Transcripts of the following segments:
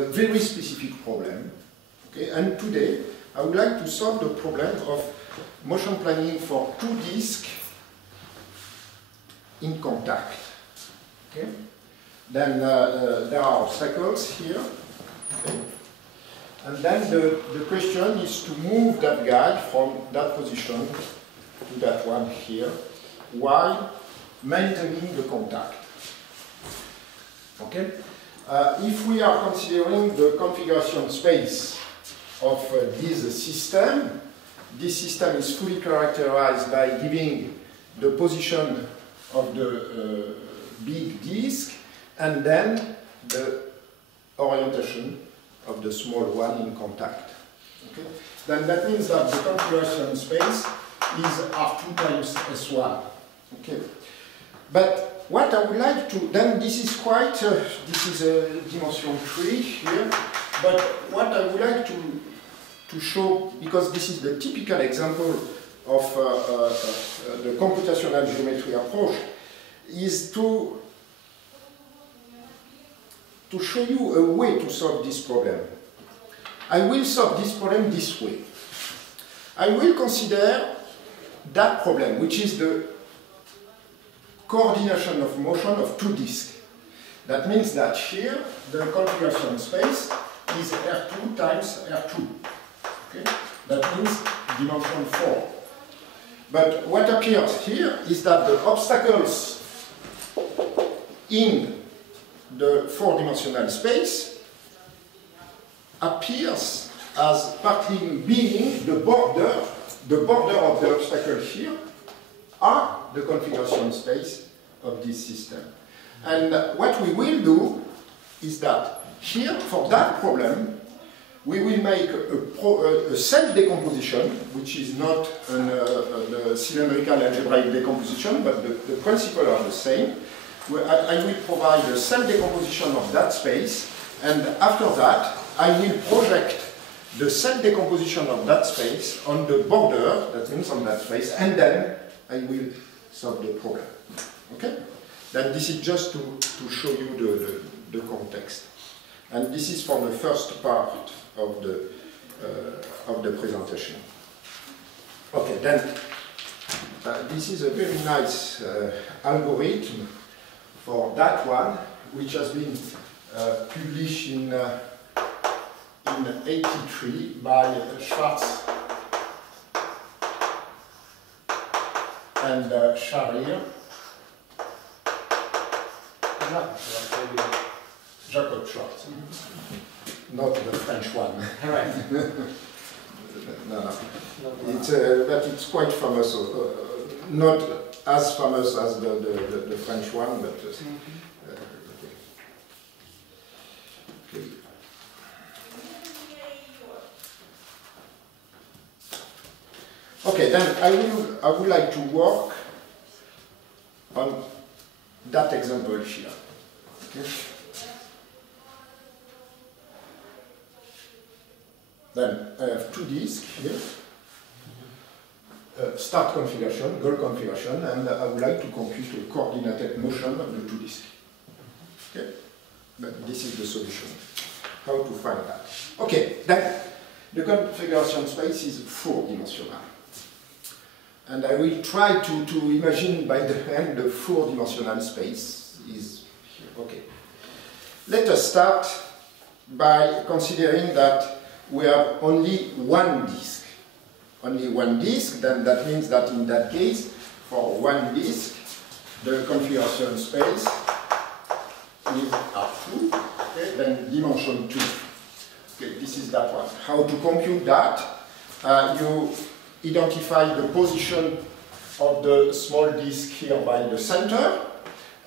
a very specific problem. Okay? And today, I would like to solve the problem of motion planning for two disks in contact. Okay? Then there are obstacles here. Okay? And then the question is to move that guide from that position to that one here, while maintaining the contact. Okay? If we are considering the configuration space of this system is fully characterized by giving the position of the big disk and then the orientation of the small one in contact. Okay? Then that means that the configuration space is R2 times S1. Okay? But what I would like to, then this is quite, this is a dimension 3 here, but what I would like to show, because this is the typical example of the computational geometry approach, is to show you a way to solve this problem. I will solve this problem this way. I will consider that problem, which is the coordination of motion of two disks. That means that here, the configuration space is R2 times R2. Okay? That means dimension 4. But what appears here is that the obstacles in the four-dimensional space appears as partly being the border of the obstacle here are the configuration space of this system. And what we will do is that here, for that problem, we will make a self-decomposition, which is not a cylindrical algebraic decomposition, but the principles are the same. I will provide a self-decomposition of that space, and after that, I will project the self-decomposition of that space on the border, that means on that space, and then I will solve the problem. Okay? Then this is just to show you the context. And this is for the first part of the presentation. Okay, then this is a very nice algorithm for that one, which has been published in 83 by Schwartz and Sharir. Jacob Schwartz, not the French one. Right. No. But it's quite famous. Not as famous as the French one, but okay. Okay, then I would like to work on that example here. Okay. Then I have two disks here. Start configuration, goal configuration, and I would like to compute a coordinated motion of the two disks. Okay? But this is the solution. How to find that? Okay, then the configuration space is four-dimensional. And I will try to imagine by the end the four-dimensional space is here. Okay. Let us start by considering that we have only one disk. Only one disk, then that means that in that case, for one disk, the configuration space is R2, okay, then dimension 2. Okay, this is that one. How to compute that? You identify the position of the small disk here by the center,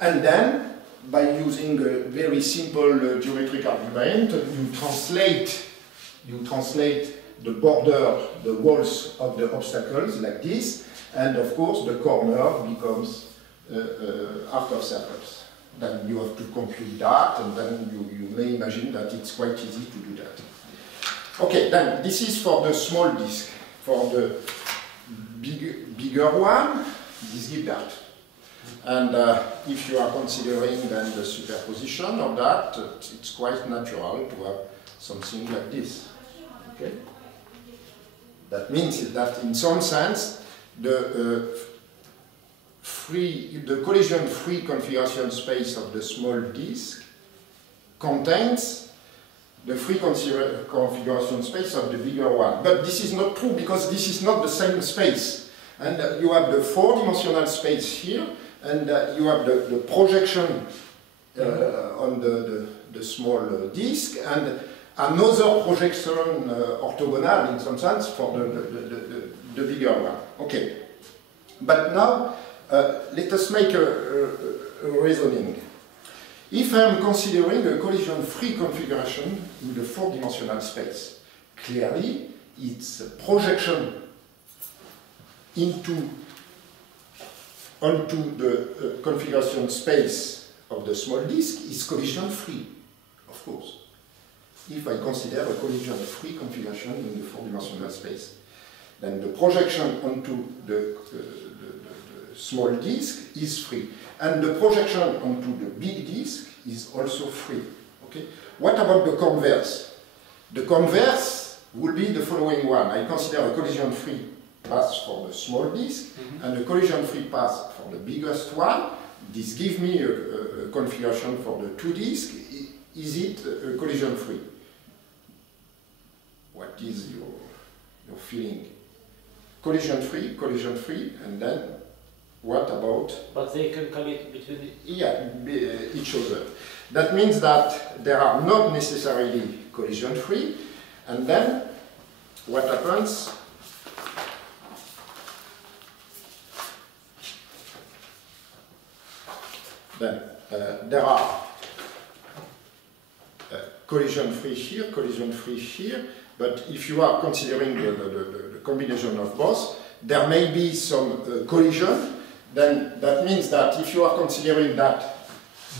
and then by using a very simple geometric argument, you translate the border, the walls of the obstacles like this, and of course the corner becomes arc of circles. Then you have to compute that, and then you may imagine that it's quite easy to do that. Okay, then this is for the small disk. For the bigger one, this gives that. And if you are considering then the superposition of that, it's quite natural to have something like this. Okay? That means that in some sense, the collision-free configuration space of the small disk contains the free configuration space of the bigger one. But this is not true because this is not the same space. And you have the four-dimensional space here, and you have the projection on the small disk, and another projection orthogonal in some sense for the bigger one. Okay. But now, let us make a reasoning. If I am considering a collision-free configuration in the four-dimensional space, clearly its projection onto the configuration space of the small disk is collision-free, of course. If I consider a collision-free configuration in the four-dimensional space, then the projection onto the small disk is free. And the projection onto the big disk is also free. Okay? What about the converse? The converse will be the following one. I consider a collision-free path for the small disk and a collision-free path for the biggest one. This gives me a configuration for the two disks. Is it collision-free? What is your feeling? Collision-free, and then what about? But they can commit between each other. That means that they are not necessarily collision-free, and then what happens? Then there are collision-free here, but if you are considering the combination of both, there may be some collision. Then that means that if you are considering that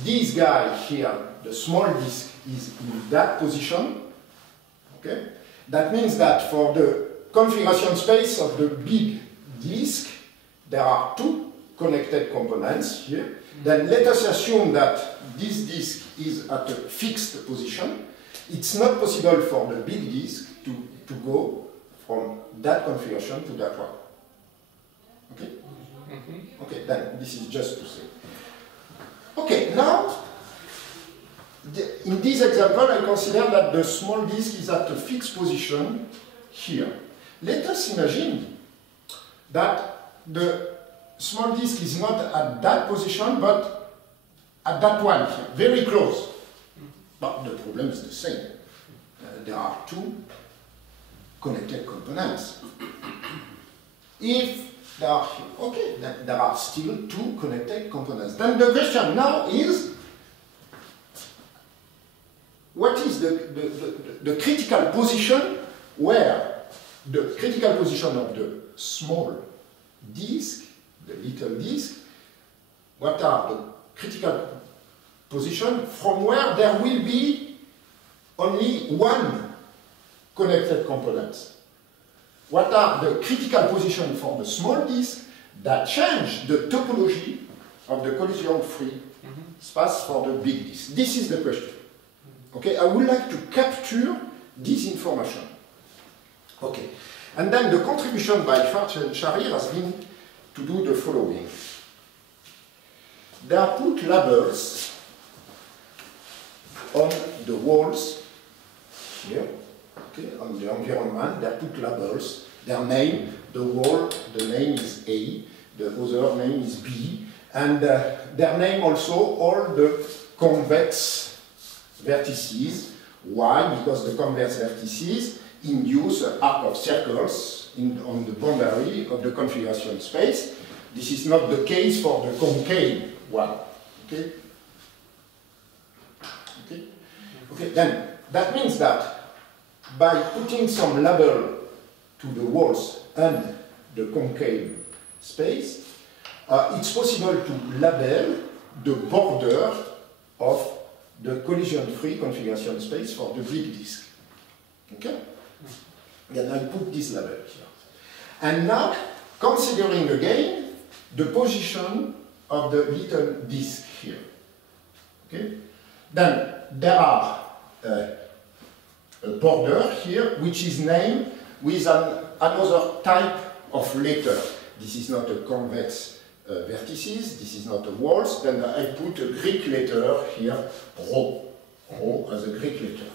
this guy here, the small disk, is in that position, okay, that means that for the configuration space of the big disk, there are two connected components here. Then let us assume that this disk is at a fixed position. It's not possible for the big disk to go from that configuration to that one. Okay? Okay, then this is just to say. Okay, now, in this example, I consider that the small disk is at a fixed position here. Let us imagine that the small disk is not at that position, but at that one here, very close. But the problem is the same. There are two connected components. If there are, okay, then there are still two connected components. Then the question now is, what is the critical position where the critical position of the small disk, the little disk, what are the critical position from where there will be only one connected component? What are the critical positions for the small disk that change the topology of the collision-free space for the big disk? This is the question. Okay, I would like to capture this information. Okay, and then the contribution by Farch and Sharir has been to do the following. They are put labels on the walls here, okay, on the environment. They are put labels, their name, the wall, the name is A, the other name is B, and their name also all the convex vertices. Why? Because the convex vertices induce an arc of circles on the boundary of the configuration space. This is not the case for the concave one. Okay? Okay? Okay, then that means that by putting some label to the walls and the concave space, it's possible to label the border of the collision-free configuration space for the big disk. Okay? Then I put this label here. And now, considering again the position of the little disk here. Okay? Then there are a border here which is named with another type of letter. This is not a convex vertices, this is not a walls. Then I put a Greek letter here, rho, rho as a Greek letter.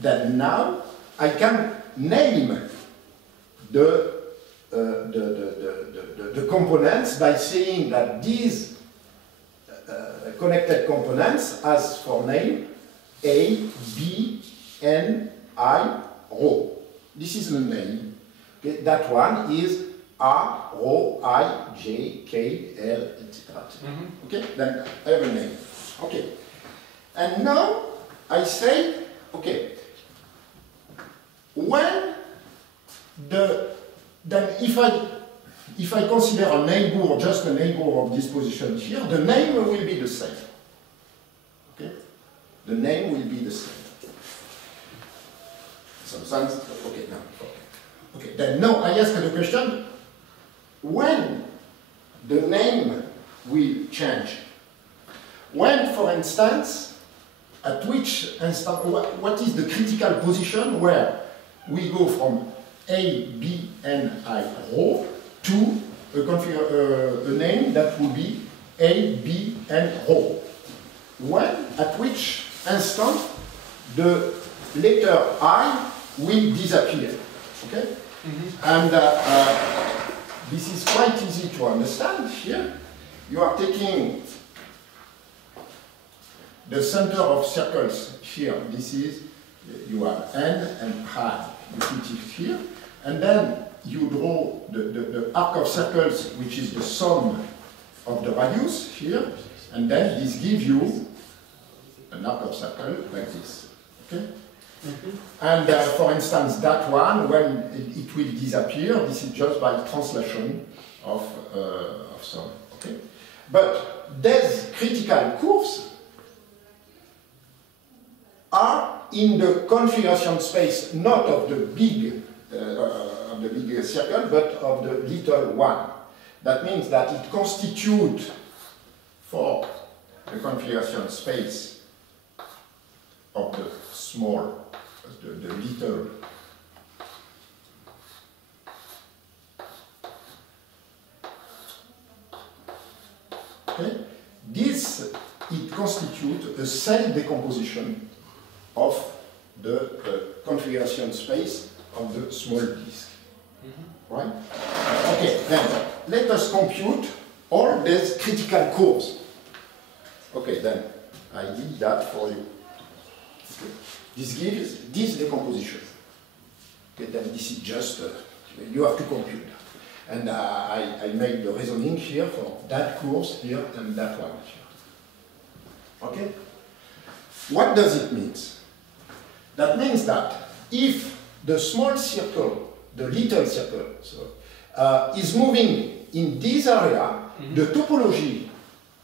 Then now I can name the components by saying that these connected components has for name A, B, N, I, rho. This is the name. Okay? That one is A, rho, I, J, K, L, etc. Okay? Then I have a name. Okay. And now I say, okay, when then if I consider a neighbor, just a neighbor of this position here, the name will be the same. Okay? The name will be the same. Sometimes, okay, now. Okay, then now I ask the question, when the name will change? When, for instance, at which instant, what is the critical position where we go from A, B, N, I, rho to a name that will be A, B, N, rho? When, at which instant the letter I will disappear? Okay? And this is quite easy to understand here. You are taking the center of circles here. This is, you have N and I. You put it here. And then you draw the arc of circles, which is the sum of the radius here. And then this gives you an arc of circle like this. Okay? And for instance, that one, when it will disappear, this is just by translation of some. Okay? But these critical curves are in the configuration space, not of the big circle, but of the little one. That means that it constitutes for the configuration space of the small, the little. Okay? This, it constitutes a cell decomposition of the configuration space of the small disk. Right? Okay, then let us compute all these critical curves. Okay, then I did that for you. Okay. This gives this decomposition. Okay, then this is just, you have to compute that. And I made the reasoning here for that course here and that one here. Okay? What does it mean? That means that if the small circle, the little circle, is moving in this area, the topology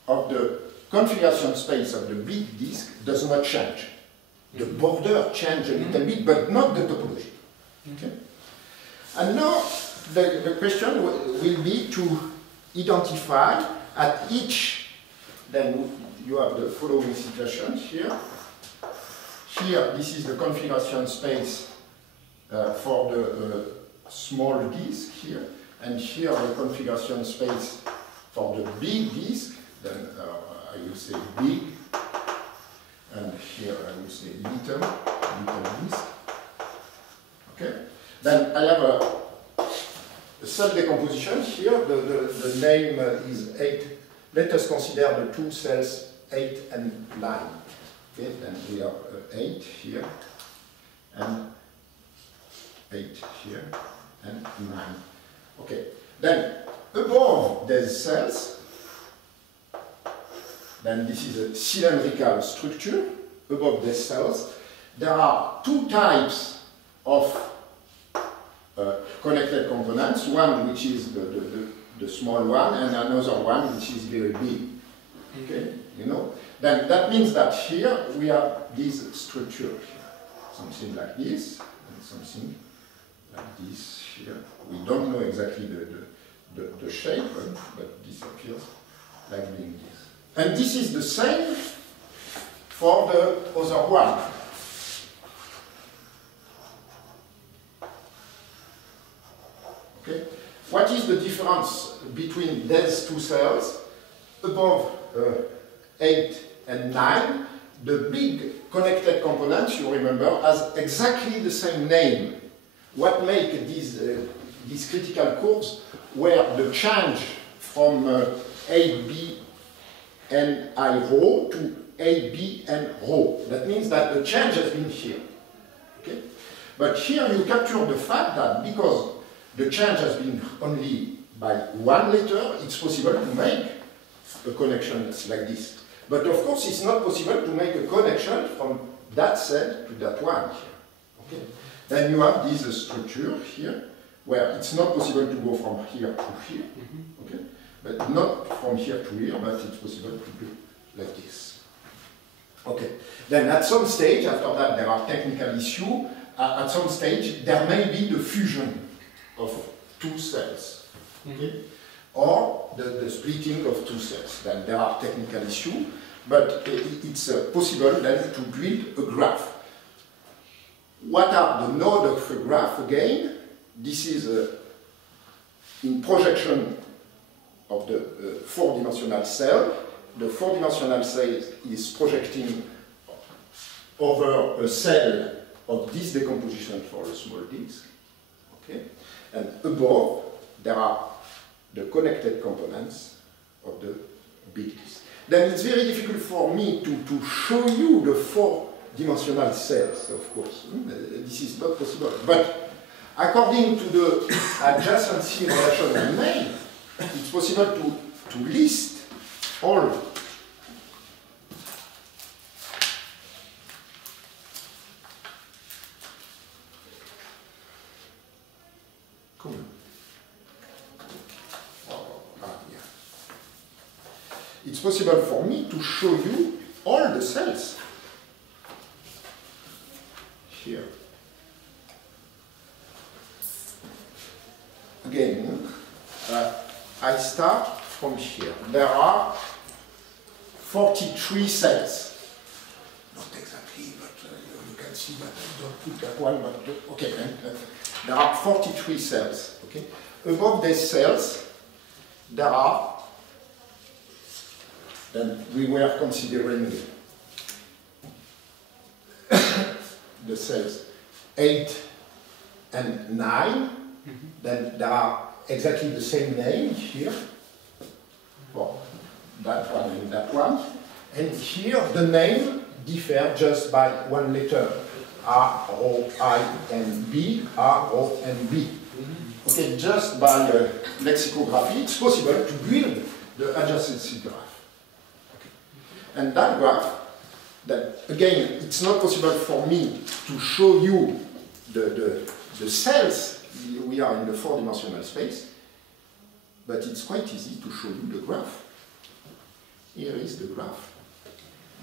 of the configuration space of the big disk does not change. The border changes a little bit, but not the topology. Okay? And now the question will be to identify at each, then you have the following situation here. Here, this is the configuration space for the small disk here, and here the configuration space for the big disk. Then I will say big, and here I will say little disk. Okay. Then I have a cell decomposition here. The name is 8. Let us consider the two cells 8 and 9. Okay, then we have 8 here, and 8 here, and 9. Okay, then above these cells, then this is a cylindrical structure. Above these cells, there are two types of connected components. One which is the small one, and another one which is very big. Okay, you know. Then that means that here we have this structure here. Something like this, and something like this here. We don't know exactly the shape, but this appears like doing this. And this is the same for the other one. Okay? What is the difference between these two cells? Above 8 and 9, the big connected components, you remember, has exactly the same name. What makes these critical curves where the change from A, B, and I rho to A, B, and rho. That means that the change has been here. Okay? But here you capture the fact that because the change has been only by one letter, it's possible to make a connection like this. But of course, it's not possible to make a connection from that cell to that one here. Okay? Then you have this structure here, where it's not possible to go from here to here, okay? But not from here to here, but it's possible to do like this. Okay. Then at some stage, after that, there are technical issues. At some stage, there may be the fusion of two cells, okay? Or the splitting of two cells. Then there are technical issues, but it's possible then to build a graph. What are the nodes of a graph again? This is in projection of the four-dimensional cell. The four-dimensional cell is projecting over a cell of this decomposition for a small disk. Okay? And above, there are the connected components of the big disk. Then it's very difficult for me to show you the four-dimensional cells, of course. This is not possible. But according to the adjacency relation we made, it's possible to list all it's possible for me to show you all the cells here. Again, I start from here. There are 43 cells. Not exactly, but you can see that I don't put that one, but okay. There are 43 cells. Okay. Above these cells, there are, then we were considering the cells 8 and 9. Then there are exactly the same name here for that one and that one. And here the name differs just by one letter. R, O, I, and B, R, O, and B. Okay, just by lexicography, it's possible to build the adjacency graph. Okay. And that graph, that again, it's not possible for me to show you the cells. We are in the four-dimensional space, but it's quite easy to show you the graph. Here is the graph.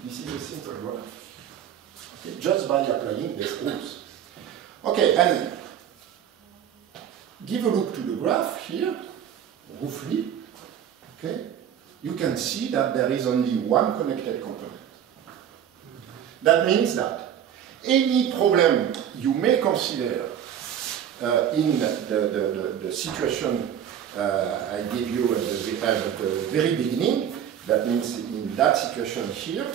This is a simple graph. Okay, just by applying these rules. Okay, and give a look to the graph here, roughly. Okay, you can see that there is only one connected component. That means that any problem you may consider in the situation I gave you at the very beginning, that means in that situation here,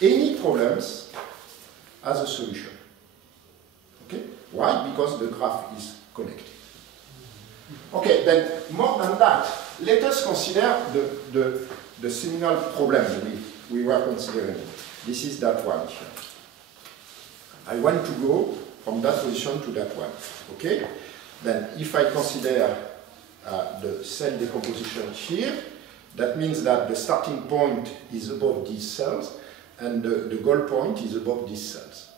any problems has a solution. Okay? Why? Because the graph is connected. Okay, then more than that, let us consider the seminal problem we were considering. This is that one here. I want to go from that position to that one. Okay? Then if I consider the cell decomposition here, that means that the starting point is above these cells and the goal point is above these cells.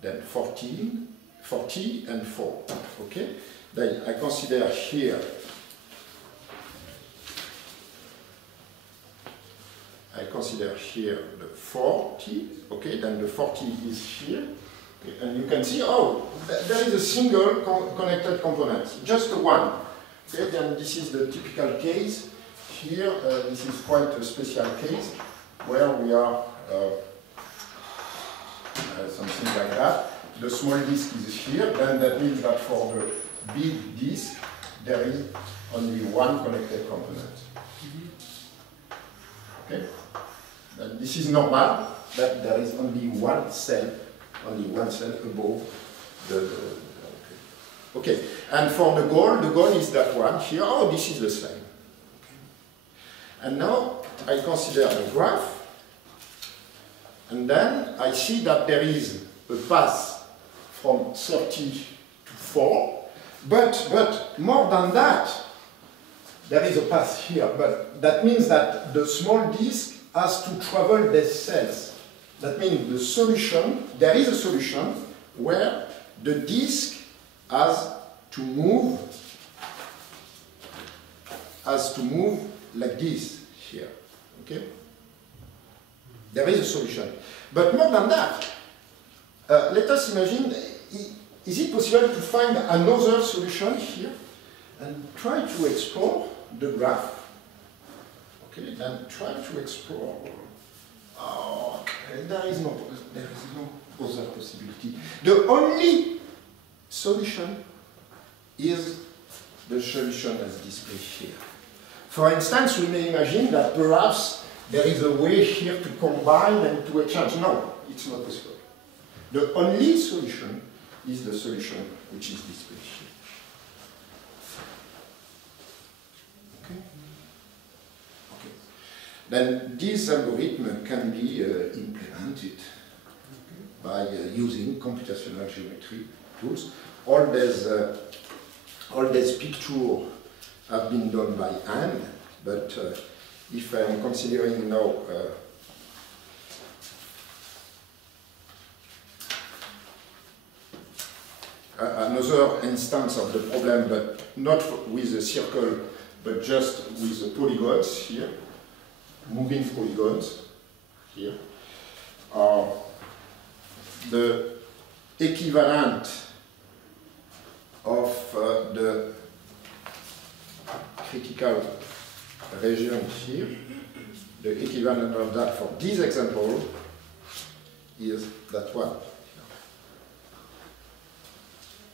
Then 40 and 4. Okay? Then I consider here the 40. Okay, then the 40 is here. Okay, and you can see, oh, there is a single connected component, just one. Okay, then this is the typical case. here, this is quite a special case where we are something like that. The small disk is here, then that means that for the big disk, there is only one connected component. Okay? And this is normal, that there is only one cell above the okay. And for the goal is that one here. Oh, this is the same. Okay. And now I consider the graph, and then I see that there is a path from 30 to 4, but more than that, there is a path here, but that means that the small disk has to travel these cells. That means the solution, there is a solution where the disk has to move like this here. Okay? There is a solution. But more than that, let us imagine, is it possible to find another solution here and try to explore the graph? Okay, then try to explore. Oh, there is no other possibility. The only solution is the solution as displayed here. For instance, we may imagine that perhaps there is a way here to combine and to exchange. No, it's not possible. The only solution is the solution which is displayed here. Okay? Okay. Then this algorithm can be implemented by using computational geometry tools. All these pictures have been done by hand, but if I am considering now another instance of the problem, but not with a circle, but just with the polygons here, moving polygons here, the equivalent of the critical region here, the equivalent of that for this example is that one.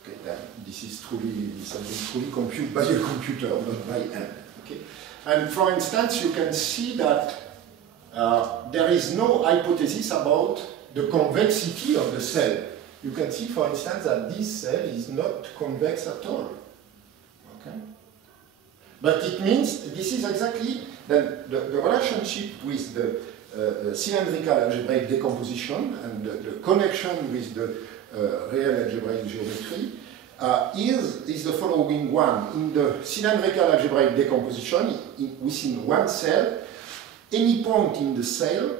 Okay, then this is truly something truly computed by a computer, not by hand. Okay, and for instance, you can see that there is no hypothesis about the convexity of the cell. You can see, for instance, that this cell is not convex at all. Okay, but it means this is exactly the relationship with the cylindrical algebraic decomposition and the connection with the real algebraic geometry is the following one. In the cylindrical algebraic decomposition, within one cell, any point in the cell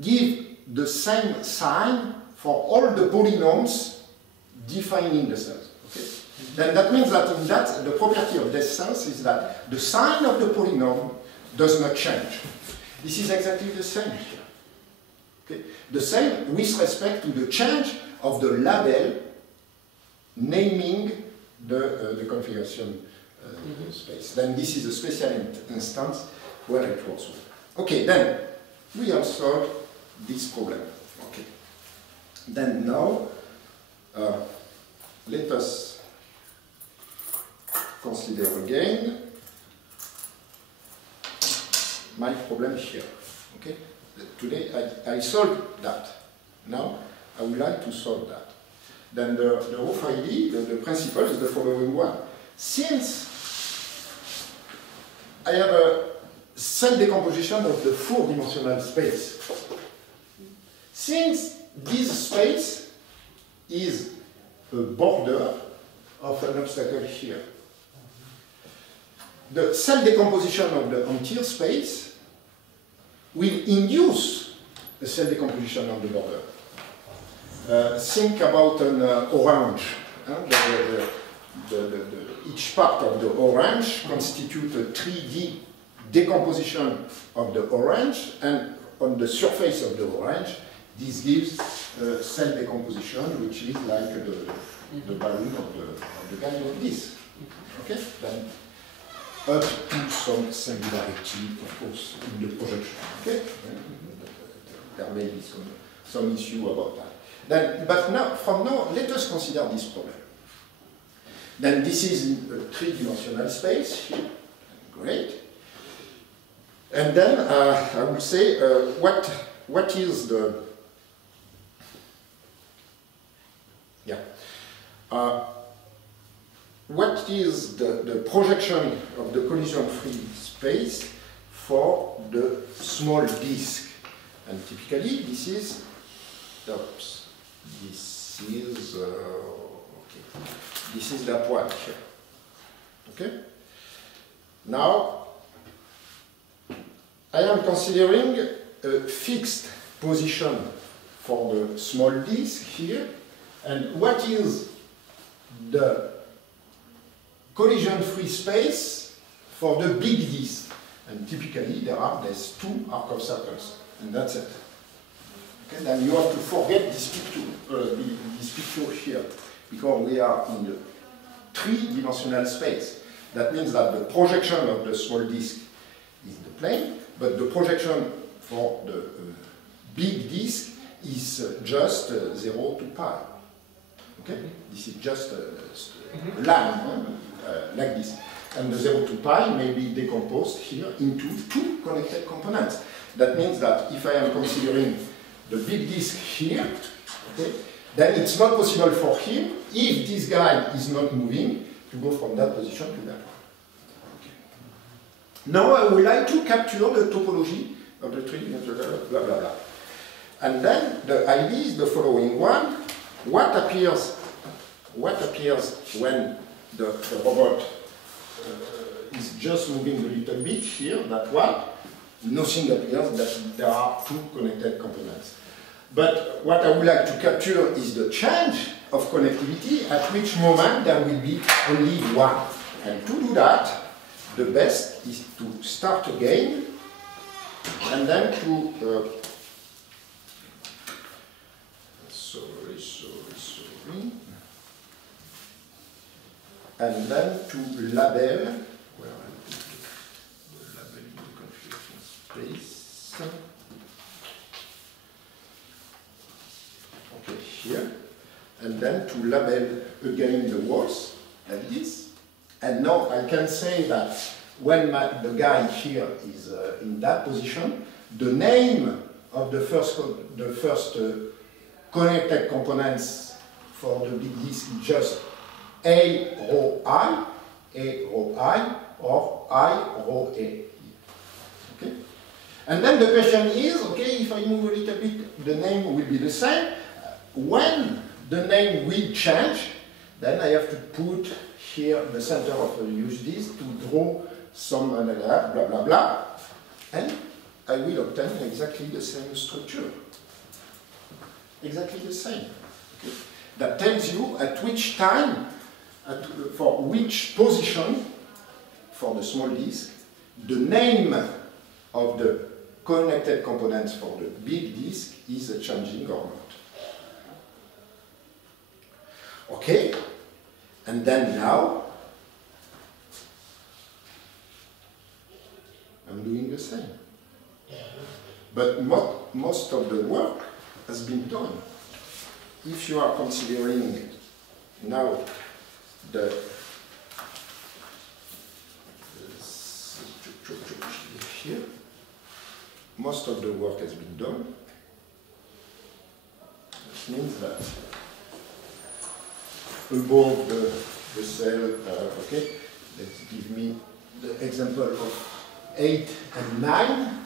gives the same sign for all the polynomials defining the cells. Okay? Then that means that in that, the property of these cells is that the sign of the polynomial does not change. This is exactly the same here. Okay? The same with respect to the change of the label naming the configuration space. Then this is a special instance where it works well. Okay, then we have solved this problem. Okay. Then now, let us consider again my problem here. Okay. Today I solved that. Now I would like to solve that. Then the rough idea, the principle is the following one. Since I have a cell decomposition of the four-dimensional space, since this space is a border of an obstacle here, the cell decomposition of the entire space will induce a cell decomposition of the border. Think about an orange. Each part of the orange constitutes a 3D decomposition of the orange, and on the surface of the orange, this gives cell decomposition, which is like the balloon of the guy of this. Okay? Then up to some singularity, of course, in the projection. Okay? There may be some issue about that. Then, but now, from now, let us consider this problem. Then this is a three-dimensional space here. Great. And then I will say what is the what is the projection of the collision-free space for the small disk? And typically this is this is that one here. Okay? Now I am considering a fixed position for the small disk here, and what is the collision-free space for the big disk? And typically there's two arc of circles, and that's it. Okay, then you have to forget this picture here, because we are in the three-dimensional space. That means that the projection of the small disk is the plane, but the projection for the big disk is just 0 to pi. Okay? This is just a line like this. And the 0 to pi may be decomposed here into two connected components. That means that if I am considering the big disk here, okay, then it's not possible for him, if this guy is not moving, to go from that position to that one. Okay. Now I would like to capture the topology of the tree, blah, blah, blah. And then the idea is the following one. What appears when the robot is just moving a little bit here, that one? Nothing appears, that there are two connected components. But what I would like to capture is the change of connectivity, at which moment there will be only one. And to do that, the best is to start again, and then to and then to label, where I put the labeling the configuration space. Okay, here. And then to label again the walls, like this. And now I can say that when the guy here is in that position, the name of the first connected components for the big disk is just A rho I, or I rho A. Okay? And then the question is, okay, if I move a little bit, the name will be the same. When the name will change, then I have to put here the center of the use disk to draw some blah, blah, blah, and I will obtain exactly the same structure. Exactly the same. Okay? That tells you at which time, for which position, for the small disk, the name of the connected components for the big disk is changing or not. Okay? And then now, I'm doing the same. But most of the work has been done. If you are considering now the here, most of the work has been done. This means that above the cell, okay, let's give me the example of 8 and 9.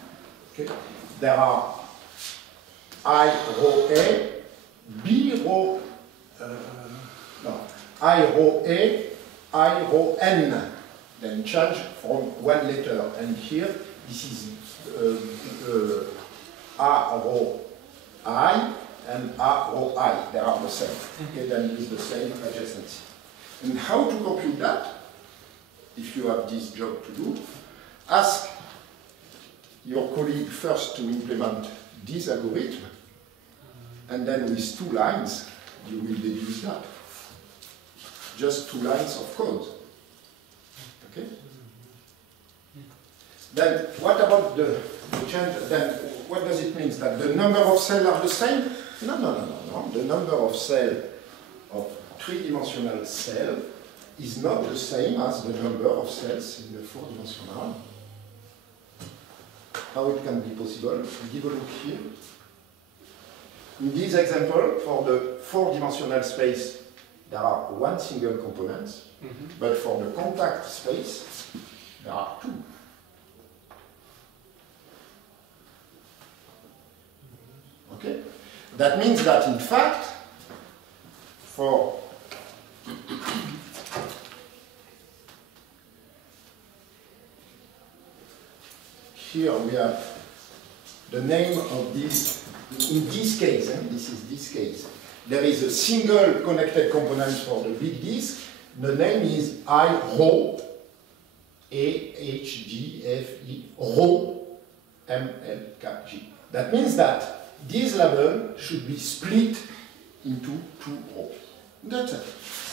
Okay, there are I rho A, B rho, no, I rho A, I rho N, then change from one letter. And here, this is A rho I and A rho I, they are the same. Okay, then it's the same adjacency. And how to compute that? If you have this job to do, ask your colleague first to implement this algorithm, and then with 2 lines, you will deduce that. Just 2 lines of code. Okay? Then what about the change? Then what does it mean? That the number of cells are the same? No, no, no, no, no. The number of cells of three-dimensional cell is not the same as the number of cells in the four-dimensional. How it can be possible? Give a look here. In this example, for the four-dimensional space, there are one single component, but for the compact space, there are two. Okay? That means that, in fact, for here we have the name of this, in this case, this is this case, there is a single connected component for the big disk. The name is I rho, A-H-G-F-E, rho, M-L-K-G. That means that this label should be split into two rows. That's it.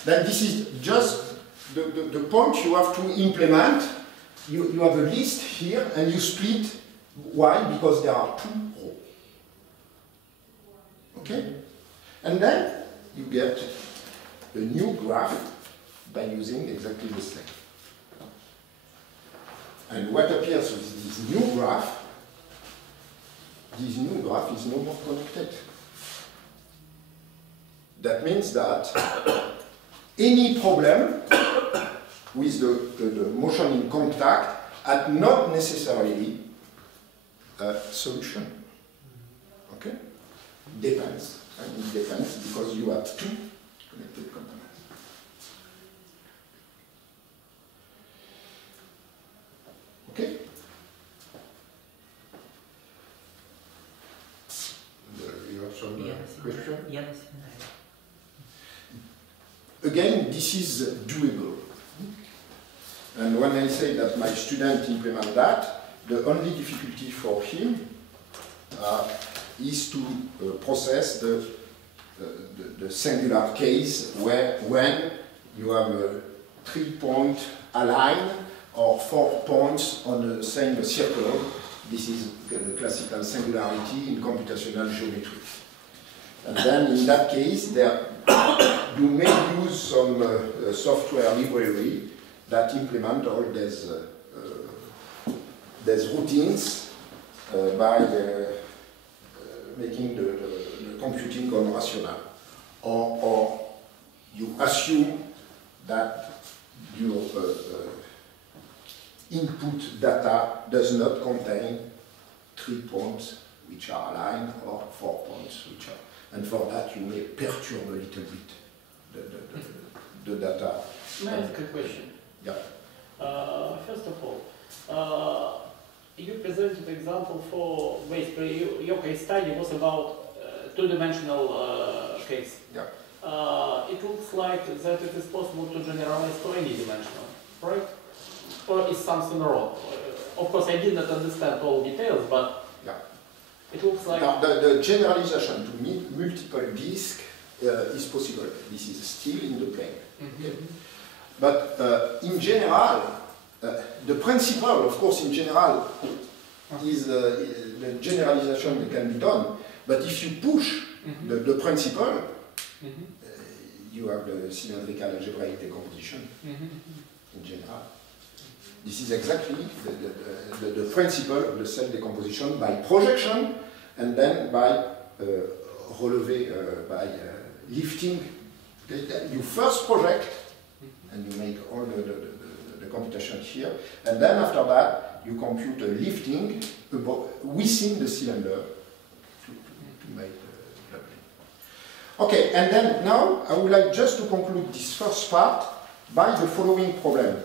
Then this is just the point you have to implement. You have a list here and you split. Why? Because there are two rows. Okay? And then you get a new graph by using exactly the same. And what appears with this new graph is no more connected. That means that any problem with the motion in contact had not necessarily a solution. Okay? Depends. And it depends because you have two connected components. Okay? You have some question? Yes. Again, this is doable. And when I say that my student implement that, the only difficulty for him is to process the singular case when you have a 3-point align or 4 points on the same circle. This is the classical singularity in computational geometry. And then in that case, you may use some software library that implement all these routines by making the computing on rational. Or you assume that your input data does not contain 3 points which are aligned or 4 points which are. And for that you may perturb a little bit the data. May I ask a question? Yeah. First of all, you presented example for basically your case study was about two-dimensional case. Yeah. It looks like that it is possible to generalize to any dimensional, right? Or is something wrong? Of course, I did not understand all details, but yeah. It looks like... Now, the generalization to multiple disks is possible. This is still in the plane. Okay? But in general, the principle, of course, in general, is the generalization that can be done. But if you push the principle, you have the symmetrical algebraic decomposition in general. This is exactly the principle of the cell decomposition by projection and then by relevé, by lifting. Okay? You first project and you make all the computation here, and then after that you compute a lifting within the cylinder to make the doubling. Okay, and then now I would like just to conclude this first part by the following problem.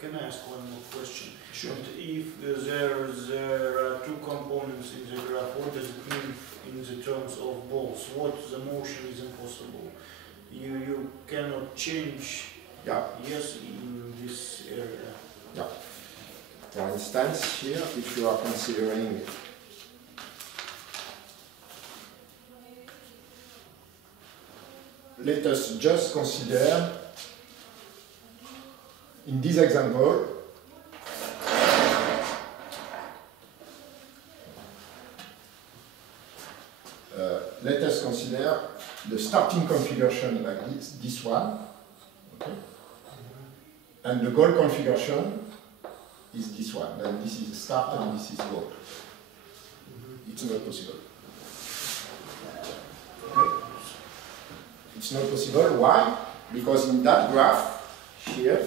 Can I ask one more question? Sure. And if there are two components in the graph, what does it mean in the terms of balls? What the motion is impossible? You cannot change yes in this area. Yeah. For instance, here, if you are considering let us just consider, in this example, let us consider the starting configuration like this one, okay? And the goal configuration is this one. And this is start and this is goal. It's not possible. Okay. It's not possible. Why? Because in that graph here,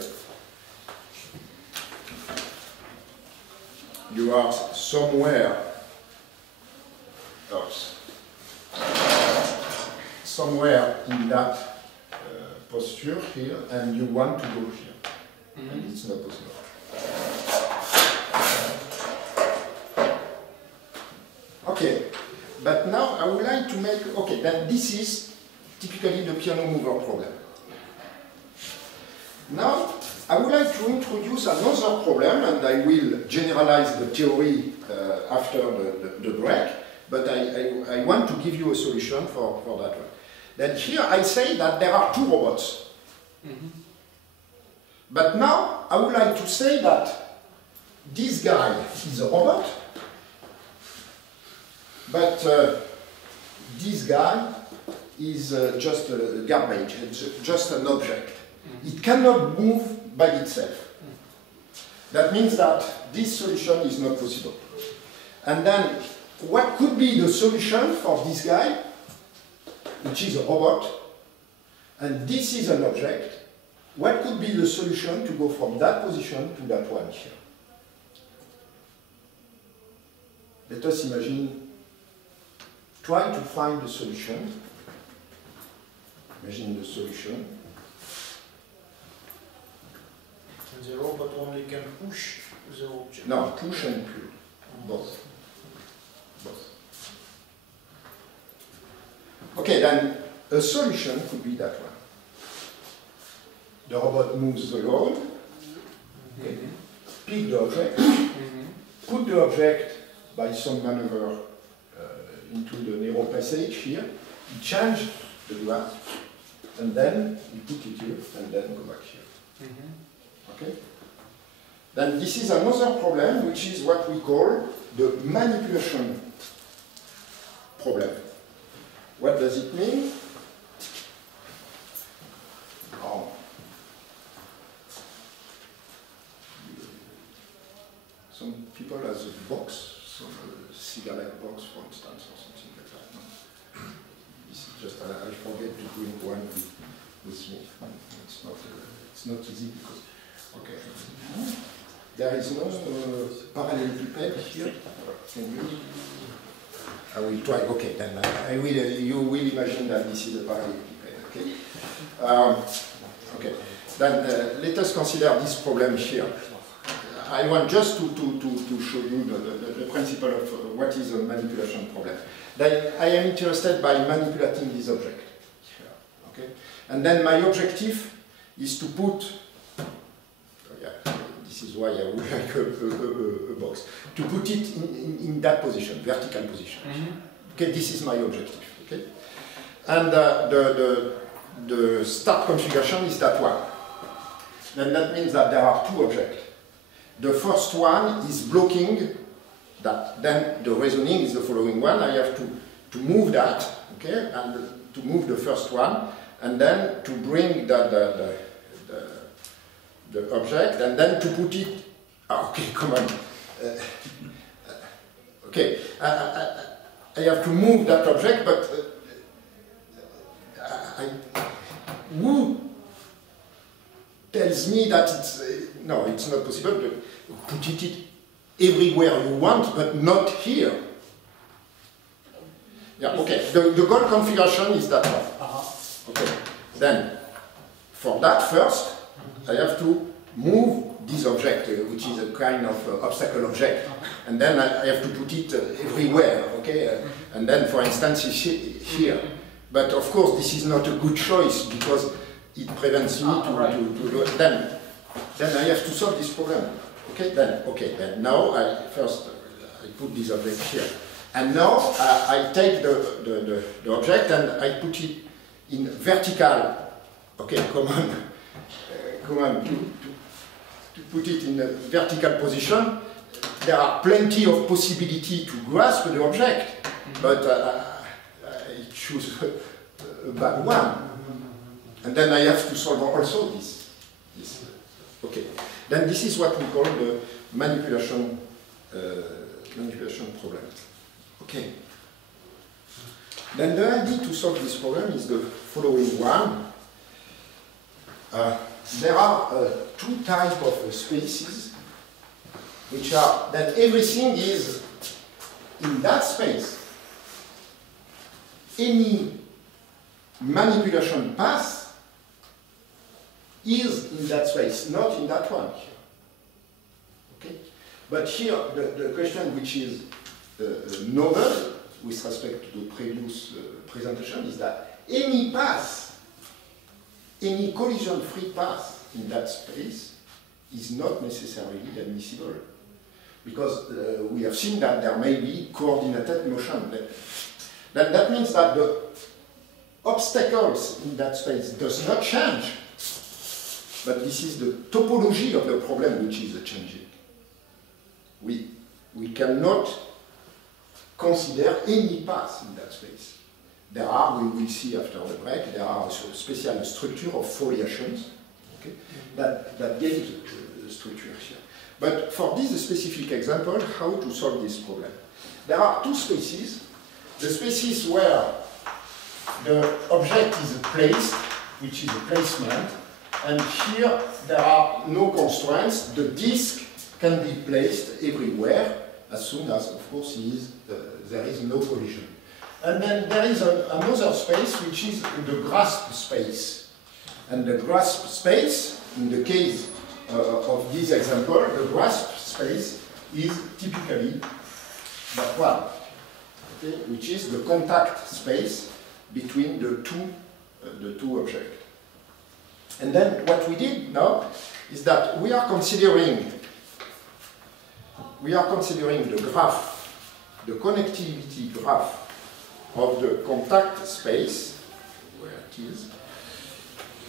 you are somewhere else. Somewhere in that posture here, and you want to go here, and it's not possible. Okay, but now I would like to make, okay, then this is typically the piano mover problem. Now, I would like to introduce another problem, and I will generalize the theory after the break, but I want to give you a solution for that one. Then here I say that there are two robots. But now I would like to say that this guy is a robot, but this guy is just a garbage, just an object. It cannot move by itself. That means that this solution is not possible. And then what could be the solution for this guy, which is a robot, and this is an object? What could be the solution to go from that position to that one here? Let us imagine, try to find the solution. Imagine the solution. And the robot only can push the object. No, push and pull, both. Okay, then a solution could be that one. The robot moves alone, okay. Pick the object, put the object by some maneuver into the narrow passage here, change the graph, and then you put it here, and then go back here. Okay? Then this is another problem, which is what we call the manipulation problem. What does it mean? Oh. Some people have a box, some cigarette box, for instance, or something like that. No? This is just, I forget to bring one with me. It's not easy because, okay. There is no parallelepiped here. Can you? I will try. Okay, then I will. You will imagine that this is a parallelepiped. Okay. Okay. Then let us consider this problem here. I want just to show you the principle of what is a manipulation problem. Then I am interested by manipulating this object. Okay. And then my objective is to put. This is why I would like a box. To put it in that position, vertical position. Okay, this is my objective. Okay, and the start configuration is that one. Then that means that there are two objects. The first one is blocking that. Then the reasoning is the following one. I have to move that, okay, and to move the first one, and then to bring the object, and then to put it. Okay, come on. Okay, I have to move that object, but who tells me that it's no, it's not possible to put it everywhere you want, but not here. Yeah, okay. The goal configuration is that one. Okay. Then, for that first, I have to move this object, which is a kind of obstacle object, and then I have to put it everywhere, okay? And then, for instance, it's here. But of course, this is not a good choice because it prevents me to do it. Then I have to solve this problem. Okay, then now I put this object here. And now I take the object and I put it in vertical, okay, to put it in a vertical position, there are plenty of possibility to grasp the object, but I choose a bad one. And then I have to solve also this. Okay. Then this is what we call the manipulation problem. Okay. Then the idea to solve this problem is the following one. There are two types of spaces, which are that everything is in that space. Any manipulation path is in that space, not in that one here. Okay? But here, the question which is novel with respect to the previous presentation is that any path, any collision-free path in that space is not necessarily admissible. Because we have seen that there may be coordinated motion. That means that the obstacles in that space does not change, but this is the topology of the problem which is changing. We cannot consider any path in that space. There are, we will see after the break, there are a special structure of foliations, okay, that gives the structure here. But for this specific example, how to solve this problem? There are two spaces. The spaces where the object is placed, which is a placement, and here there are no constraints. The disk can be placed everywhere as soon as, of course, there is no collision. And then there is another space which is the grasp space. And the grasp space, in the case of this example, the grasp space is typically that one, okay, which is the contact space between the two objects. And then what we did now is that we are considering the graph, the connectivity graph of the contact space, where it is,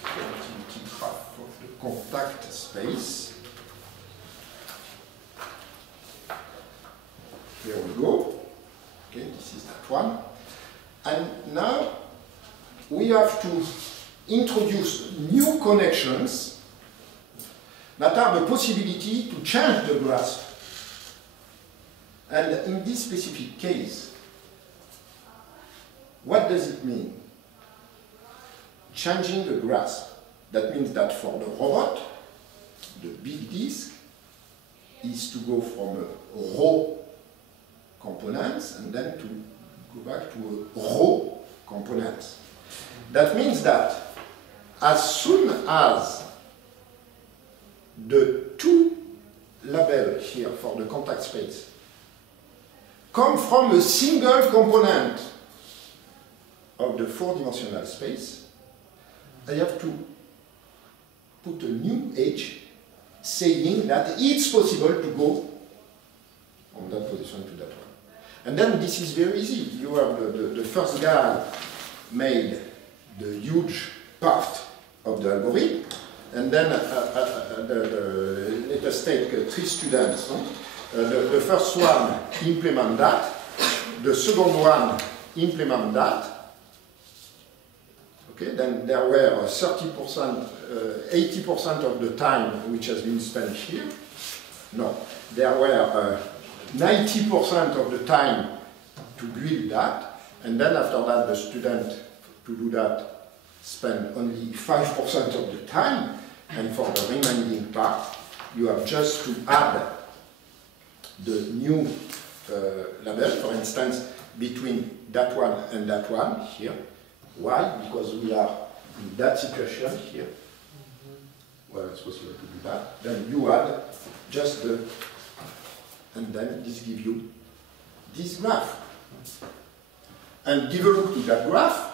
connectivity graph of the contact space. Here we go. Okay, this is that one. And now we have to introduce new connections that are the possibility to change the grasp. And in this specific case, what does it mean? Changing the grasp. That means that for the robot, the big disk is to go from a raw components and then to go back to a raw components. That means that as soon as the two labels here for the contact space come from a single component of the four-dimensional space, I have to put a new edge saying that it's possible to go from that position to that one. And then this is very easy. You have the first guy made the huge part of the algorithm, and then let us take 3 students. The first one implement that, the second one implement that. Okay, then there were 30%, 80% of the time which has been spent here. No, there were 90% of the time to build that, and then after that the student to do that spend only 5% of the time, and for the remaining part you have just to add the new label, for instance, between that one and that one here. Why? Because we are in that situation here. Well, it's possible to do that. Then you add just the, and then this gives you this graph. And give a look to that graph,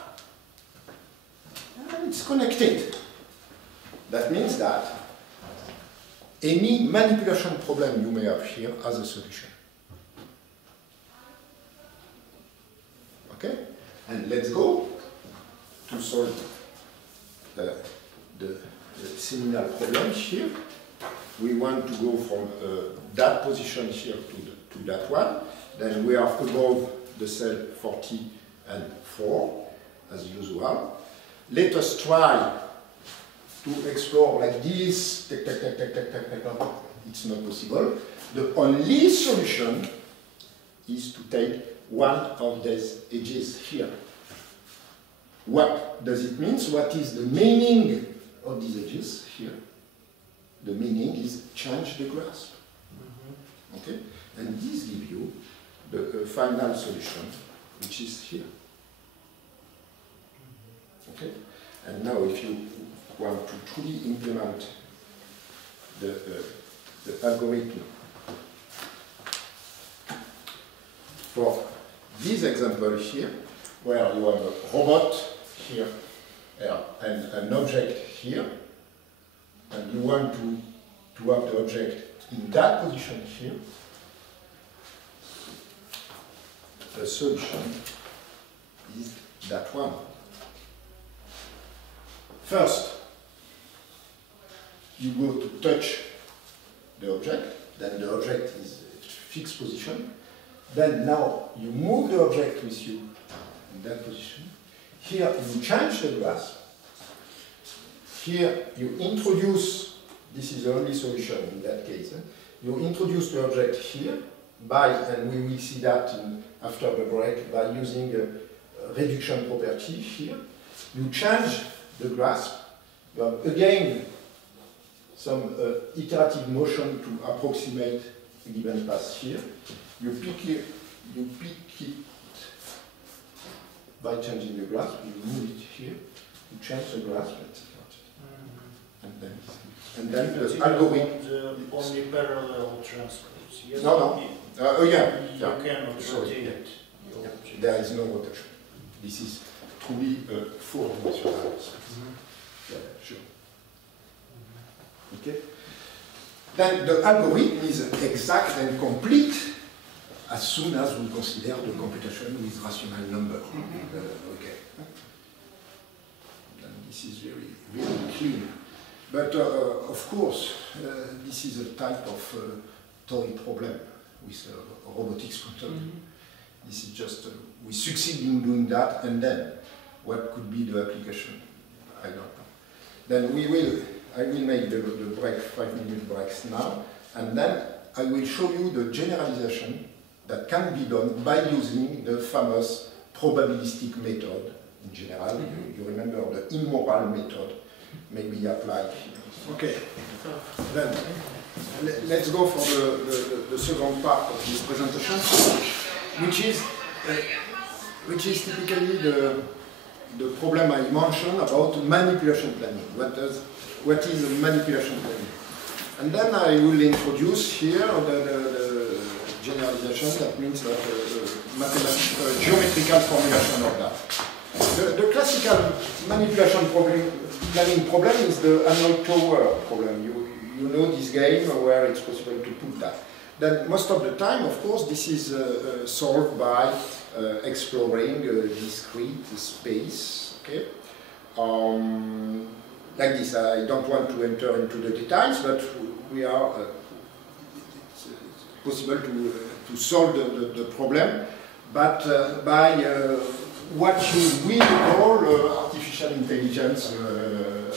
and it's connected. That means that any manipulation problem you may have here has a solution. Okay? And let's go to solve the seminal problem here. We want to go from that position here to that one. Then we are above the cell 40 and 4, as usual. Let us try to explore like this. It's not possible. The only solution is to take one of these edges here. What does it mean? What is the meaning of these edges here? The meaning is change the grasp. Okay? And this gives you the final solution, which is here. Okay? And now if you want to truly implement the algorithm for this example here, where you have a robot here and an object here, and you want to have the object in that position here, the solution is that one. First, you go to touch the object, then the object is a fixed position. Then now you move the object with you in that position. Here you change the grasp. Here you introduce, this is the only solution in that case, you introduce the object here by, and we will see that after the break, by using a reduction property here. You change the grasp. You have again some iterative motion to approximate a given path here. You pick it by changing the grasp, you move it here, you change the grasp, and then the algorithm. Only parallel transcripts. Yes? No. Yeah. You cannot rotate it. There is no rotation. This is truly four-dimensional. Yeah, sure. Okay. Then the algorithm is exact and complete as soon as we consider the computation with rational number. Okay. And this is very clean. But of course, this is a type of toy problem with robotics quantum. This is just, we succeed in doing that, and then what could be the application? I don't know. Then I will make the break, 5-minute breaks now, and then I will show you the generalization that can be done by using the famous probabilistic method in general. You remember the immoral method may be applied here. Okay, then let's go for the second part of this presentation, which is typically the problem I mentioned about manipulation planning. What is manipulation planning? And then I will introduce here the generalization. That means that mathematical geometrical formulation of that. The classical manipulation planning problem is the Hanoi Tower problem. You know this game where it's possible to put that. Then most of the time, of course, this is solved by exploring a discrete space. Okay. Like this, I don't want to enter into the details, but we are. It's possible to solve the problem, but by what you will call artificial intelligence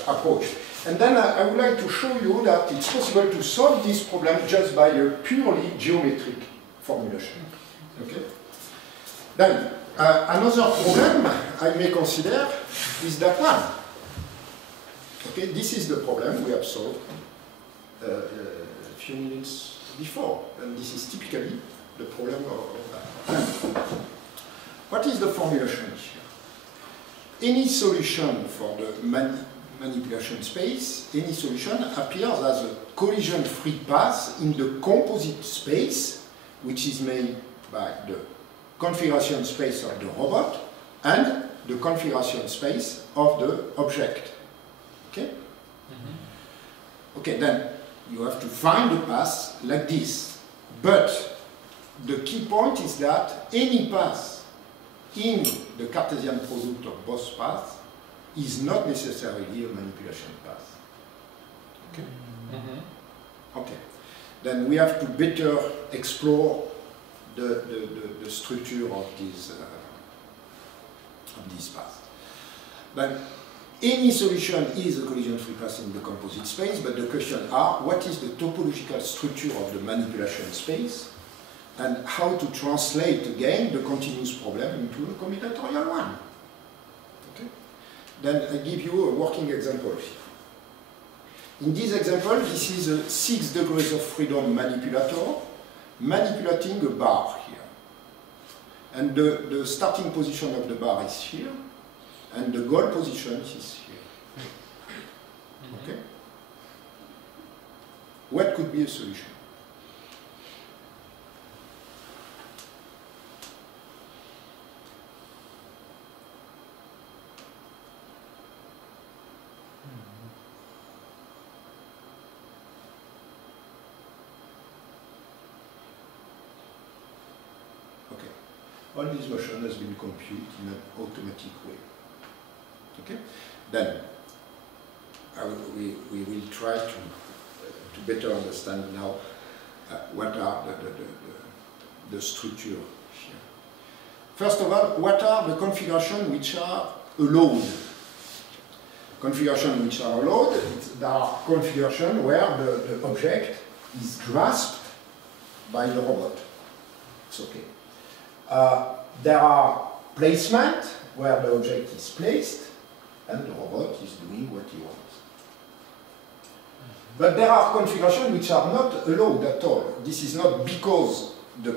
approach. And then I would like to show you that it's possible to solve this problem just by a purely geometric formulation. Okay. Then another problem I may consider is that one. Okay, this is the problem we have solved a few minutes before, and this is typically the problem of that. What is the formulation here? Any solution for the manipulation space, any solution appears as a collision-free path in the composite space, which is made by the configuration space of the robot and the configuration space of the object. Okay? Okay, then you have to find a path like this. But the key point is that any path in the Cartesian product of both paths is not necessarily a manipulation path. Okay? Okay. Then we have to better explore the structure of this path. But any solution is a collision-free path in the composite space, but the question are, what is the topological structure of the manipulation space, and how to translate again the continuous problem into a combinatorial one. Okay? Then I give you a working example here. In this example, this is a 6 degrees of freedom manipulator manipulating a bar here. And the starting position of the bar is here, and the goal position is here. Okay? What could be a solution? All this motion has been computed in an automatic way. Okay? Then we will try to better understand now what are the structure here. First of all, what are the configurations which are allowed? Configurations which are allowed, there are configurations where the object is grasped by the robot. It's okay. There are placement where the object is placed and the robot is doing what he wants. But there are configurations which are not allowed at all. This is not because the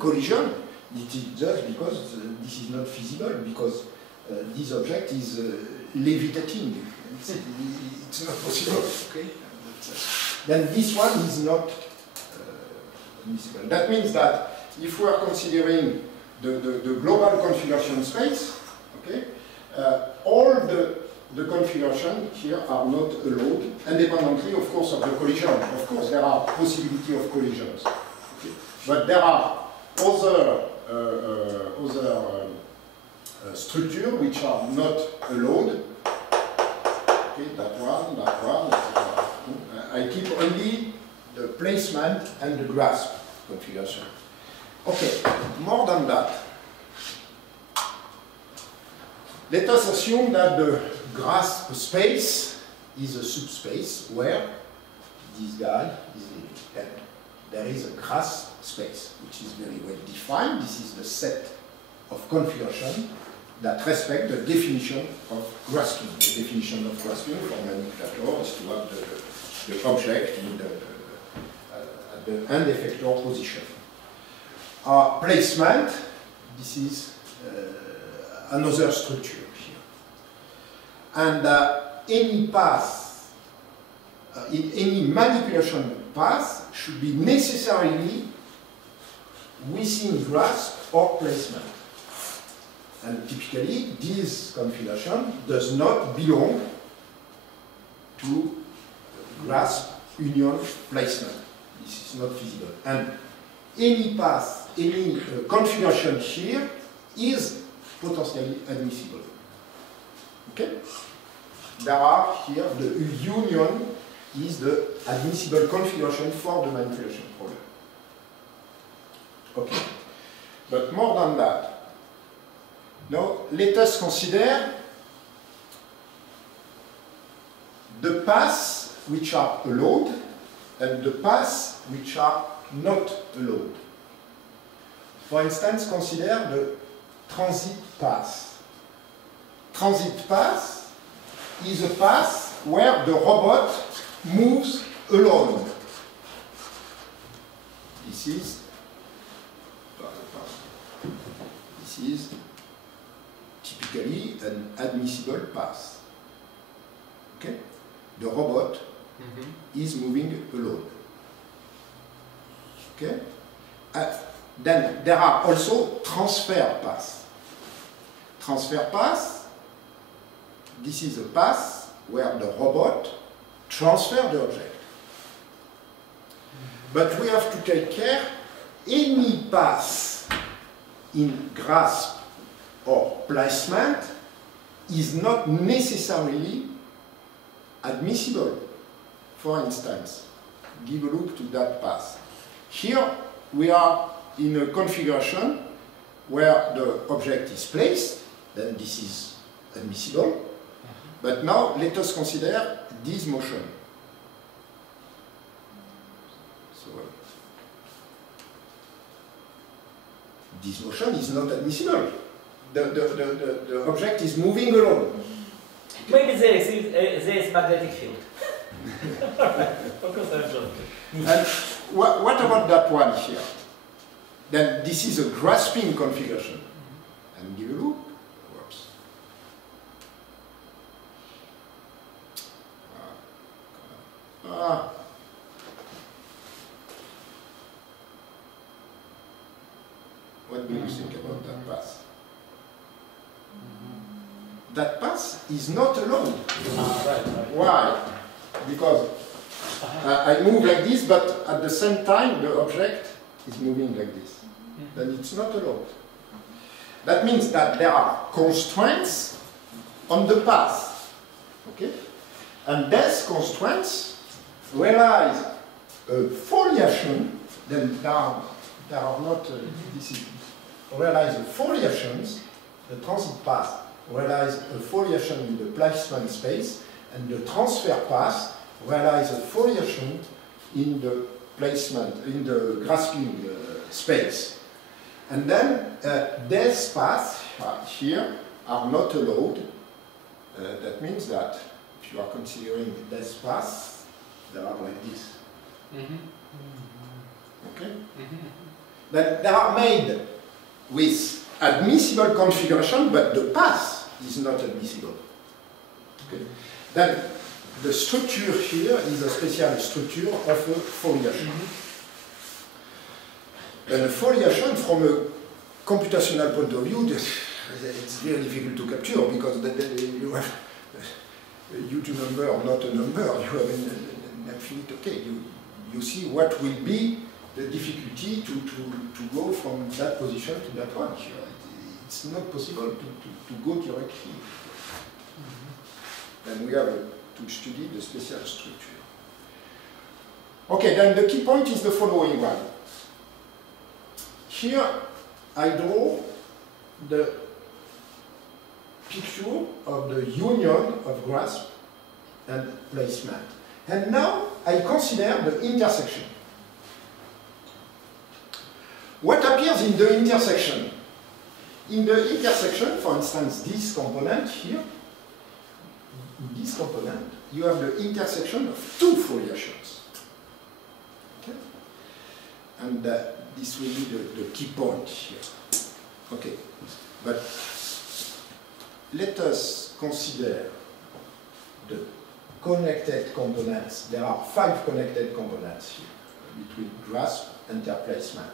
collision, it is just because this is not feasible, because this object is levitating. It's not possible. Okay? Then this one is not admissible. That means that if we are considering the global configuration space, okay, all the configurations here are not allowed, independently, of course, of the collision. Of course, there are possibility of collisions, okay. But there are other structures which are not allowed. Okay, that one, etc. I keep only the placement and the grasp configuration. Okay, more than that, let us assume that the grasp space is a subspace where this guy is living. And there is a grasp space, which is very well defined. This is the set of configuration that respect the definition of grasping. The definition of grasping for manipulator is to have the object in at the end effector position. Placement, this is another structure here. And any path, in any manipulation path, should be necessarily within grasp or placement. And typically, this configuration does not belong to grasp union placement. This is not feasible. And any path, any configuration here is potentially admissible. Okay? There are here, the union is the admissible configuration for the manipulation problem. Okay. But more than that, now let us consider the paths which are allowed and the paths which are not allowed. For instance, consider the transit path. Transit path is a path where the robot moves alone. This is typically an admissible path. Okay? The robot is moving alone. Okay? Then there are also transfer paths. Transfer path, this is a path where the robot transfers the object. But we have to take care, any path in grasp or placement is not necessarily admissible. For instance, give a look to that path. Here we are in a configuration where the object is placed, then this is admissible. But now let us consider this motion. So this motion is not admissible. The object is moving alone. Maybe there is magnetic field. Of course, I'm joking. And what about that one here? Then this is a grasping configuration. And give a look. Whoops. What do you think about that path? That path is not alone. Right. Why? Because I move like this, but at the same time the object is moving like this. Then it's not alone. That means that there are constraints on the path. Okay? And these constraints realize a foliation, then there are not, this is, realize the foliations, the transit path realize a foliation in the placement space, and the transfer path realize a foliation in the placement, in the grasping space. And then these paths here are not allowed. That means that if you are considering these paths, they are like this. Okay? Then they are made with admissible configuration, but the path is not admissible. Okay? Then the structure here is a special structure of a foliation. And a foliation, from a computational point of view, it's very difficult to capture because you have a huge number or not a number, you have an infinite. Okay, you see what will be the difficulty to go from that position to that one. It's not possible to go directly. Then we have to study the special structure. Okay, then the key point is the following one. Here I draw the picture of the union of grasp and placement. And now I consider the intersection. What appears in the intersection? In the intersection, for instance, this component here, in this component, you have the intersection of two foliations. Okay? And this will be the key point here. Okay, but let us consider the connected components. There are 5 connected components here between grasp and interplacement.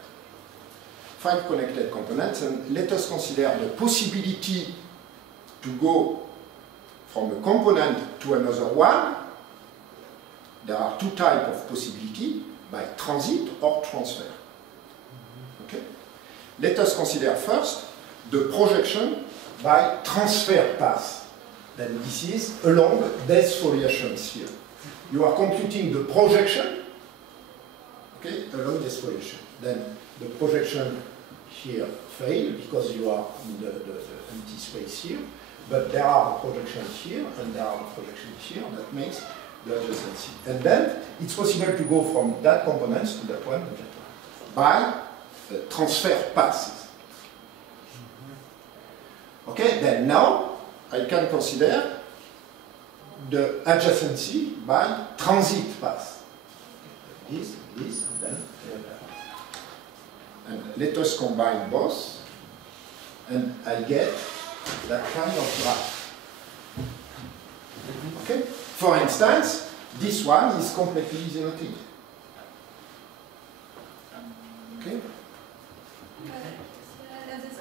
5 connected components, and let us consider the possibility to go from a component to another one. There are 2 types of possibility, by transit or transfer. Okay? Let us consider first the projection by transfer path. Then this is along these foliations here. You are computing the projection, okay, along this foliation. Then the projection here fails because you are in the empty space here, but there are projections here and there are projections here. That makes the adjacency. And then it's possible to go from that component to that one by transfer passes. Okay, then now I can consider the adjacency by transit path. This, and then that. And let us combine both, and I get that kind of graph. Okay? For instance, this one is completely zerotic. Okay? And this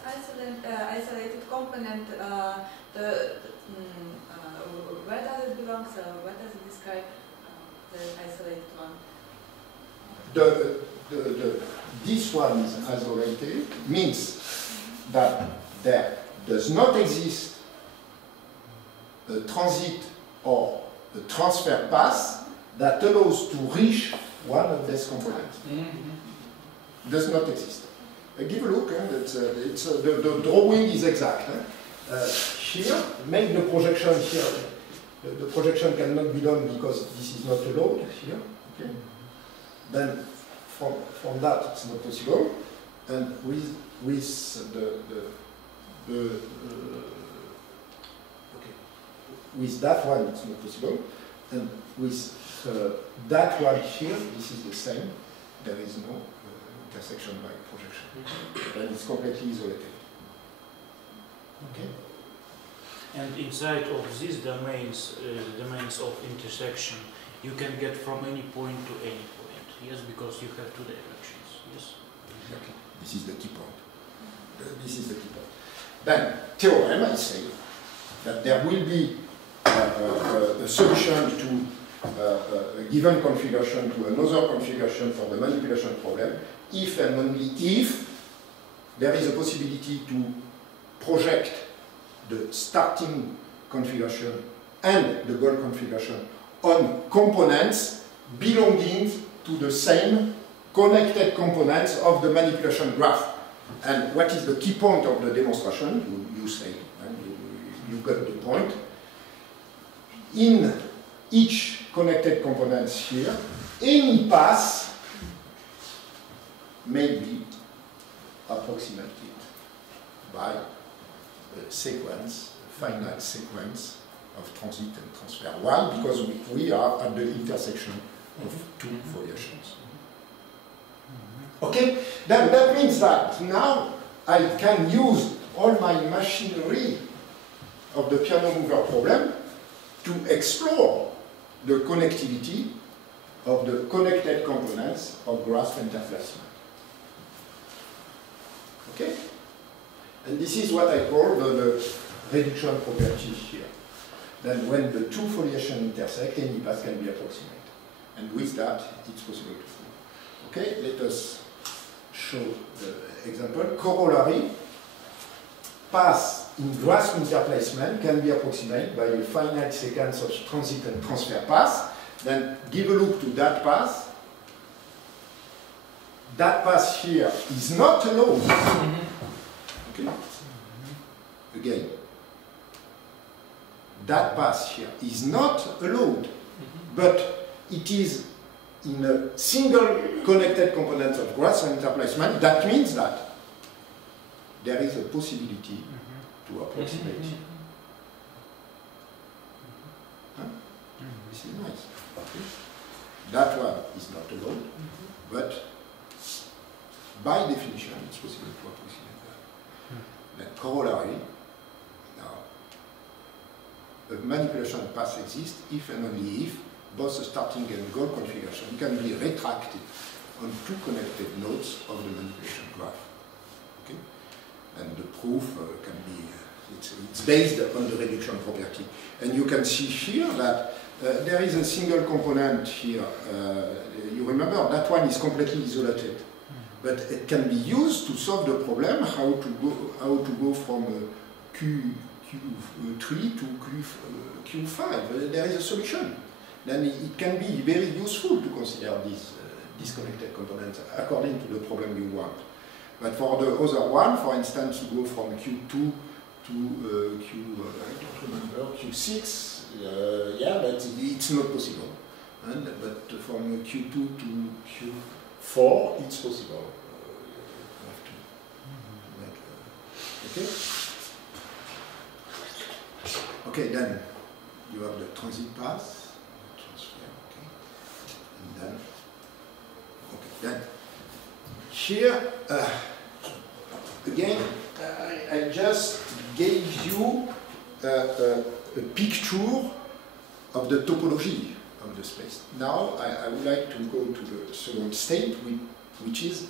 isolated component, where does it belong? So, what does it describe? The isolated one. This one is isolated means that there does not exist a transit or a transfer path that allows to reach one of these components. Does not exist. Give a look, the drawing is exact. Here, make the projection here. The projection cannot be done because this is not a load here. Okay. Then from that it's not possible, and with with that one it's not possible, and with that one here this is the same. There is no intersection by projection. Then it's completely isolated. Okay. And inside of these domains, domains of intersection, you can get from any point to any point. Yes, because you have two directions. Yes. Exactly. This is the key point. This is the key point. Then theorem, I say that there will be a solution to a given configuration to another configuration for the manipulation problem, if and only if there is a possibility to project the starting configuration and the goal configuration on components belonging to the same connected components of the manipulation graph. And what is the key point of the demonstration? You say, you got the point. In each connected components here, any path may be approximated by a sequence, a finite sequence of transit and transfer. Why? Because we are at the intersection of two foliations. Okay? Then that means that now I can use all my machinery of the piano mover problem to explore the connectivity of the connected components of graph interplacement. Okay? And this is what I call the reduction property here. Then when the two foliations intersect, any path can be approximate. And with that, it's possible to prove. Okay, let us show the example. Corollary, path in graph interplacement can be approximated by a finite sequence of transit and transfer paths. Then give a look to that path. That path here is not alone. Okay. Again, that path here is not a load, but it is in a single connected component of graph interplacement. That means that there is a possibility to approximate. Huh? This is nice. Okay. That one is not a load, but by definition it's possible to approximate that. Then corollary. A manipulation path exists if and only if both the starting and goal configuration can be retracted on two connected nodes of the manipulation graph. Okay? And the proof can be, it's based on the reduction property. And you can see here that there is a single component here. You remember that one is completely isolated. But it can be used to solve the problem how to go from Q3 to Q5. There is a solution. Then it can be very useful to consider these disconnected components according to the problem you want. But for the other one, for instance, to go from Q2 to I don't remember, Q6, yeah, but it's not possible. But from Q2 to Q4, it's possible. You have to make, okay? Okay, then you have the transit path, transfer, okay, and then, okay, then here, again, I just gave you a picture of the topology of the space. Now I would like to go to the second state, which is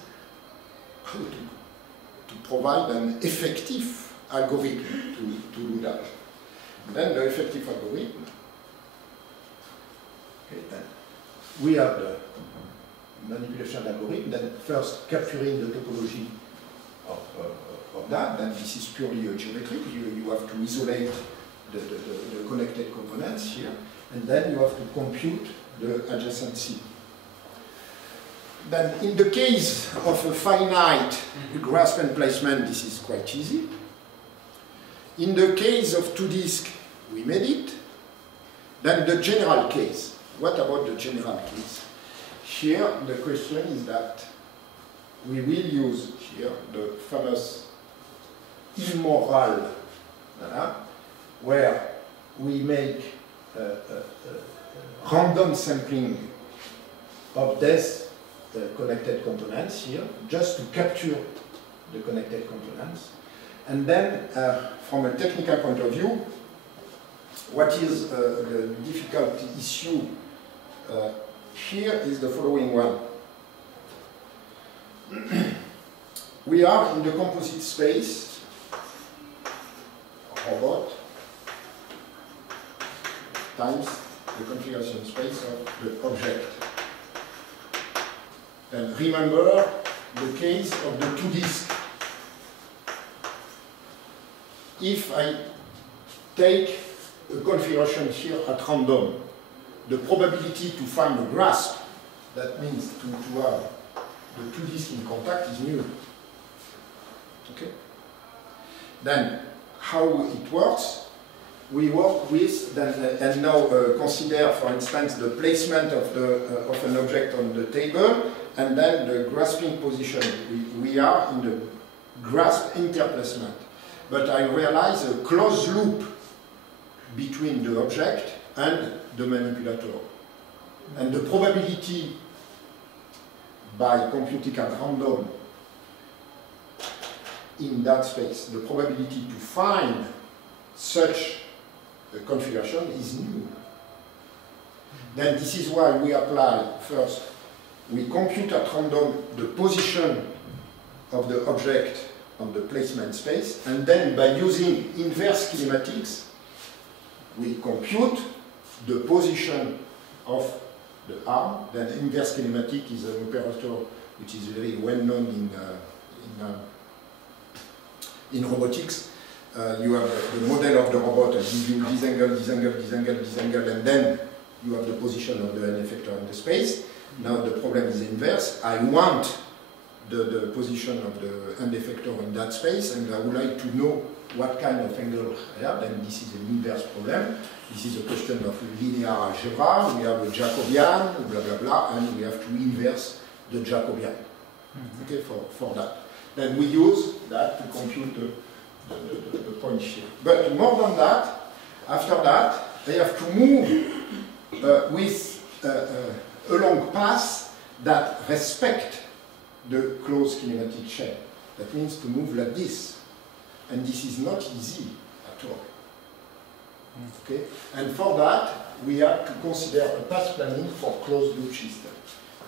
how to provide an effective algorithm to do that. Then the effective algorithm, okay, then we have the manipulation algorithm, then first capturing the topology of that, then this is purely a geometric, you have to isolate the connected components here, and then you have to compute the adjacency. Then in the case of a finite grasp and placement, this is quite easy. In the case of two disks, we made it. Then the general case. What about the general case? Here, the question is that we will use here the famous immoral, where we make random sampling of these connected components here, just to capture the connected components. And then, from a technical point of view, what is the difficult issue here is the following one. We are in the composite space, robot, times the configuration space of the object. And remember the case of the two disks. If I take a configuration here at random, the probability to find a grasp, that means to have the two disks in contact, is null. Okay? Then, how it works? We work with, and now consider, for instance, the placement of an object on the table, and then the grasping position. We are in the grasp interplacement. But I realize a closed loop between the object and the manipulator. And the probability by computing at random in that space, the probability to find such a configuration is null. Then this is why we apply first, we compute at random the position of the object on the placement space, and then by using inverse kinematics, we compute the position of the arm. Then inverse kinematic is an operator which is very well known in robotics. You have the model of the robot and give you this angle, this angle, this angle, this angle, and then you have the position of the end effector in the space. Now the problem is inverse. I want the position of the end effector in that space, and I would like to know what kind of angle I have. Then this is an inverse problem. This is a question of linear algebra. We have a Jacobian, blah blah blah, and we have to inverse the Jacobian. Okay, for that. Then we use that to compute the point here. But more than that, after that, I have to move with along paths that respect the closed kinematic chain. That means to move like this. And this is not easy at all. Okay? And for that, we have to consider a path planning for closed loop system.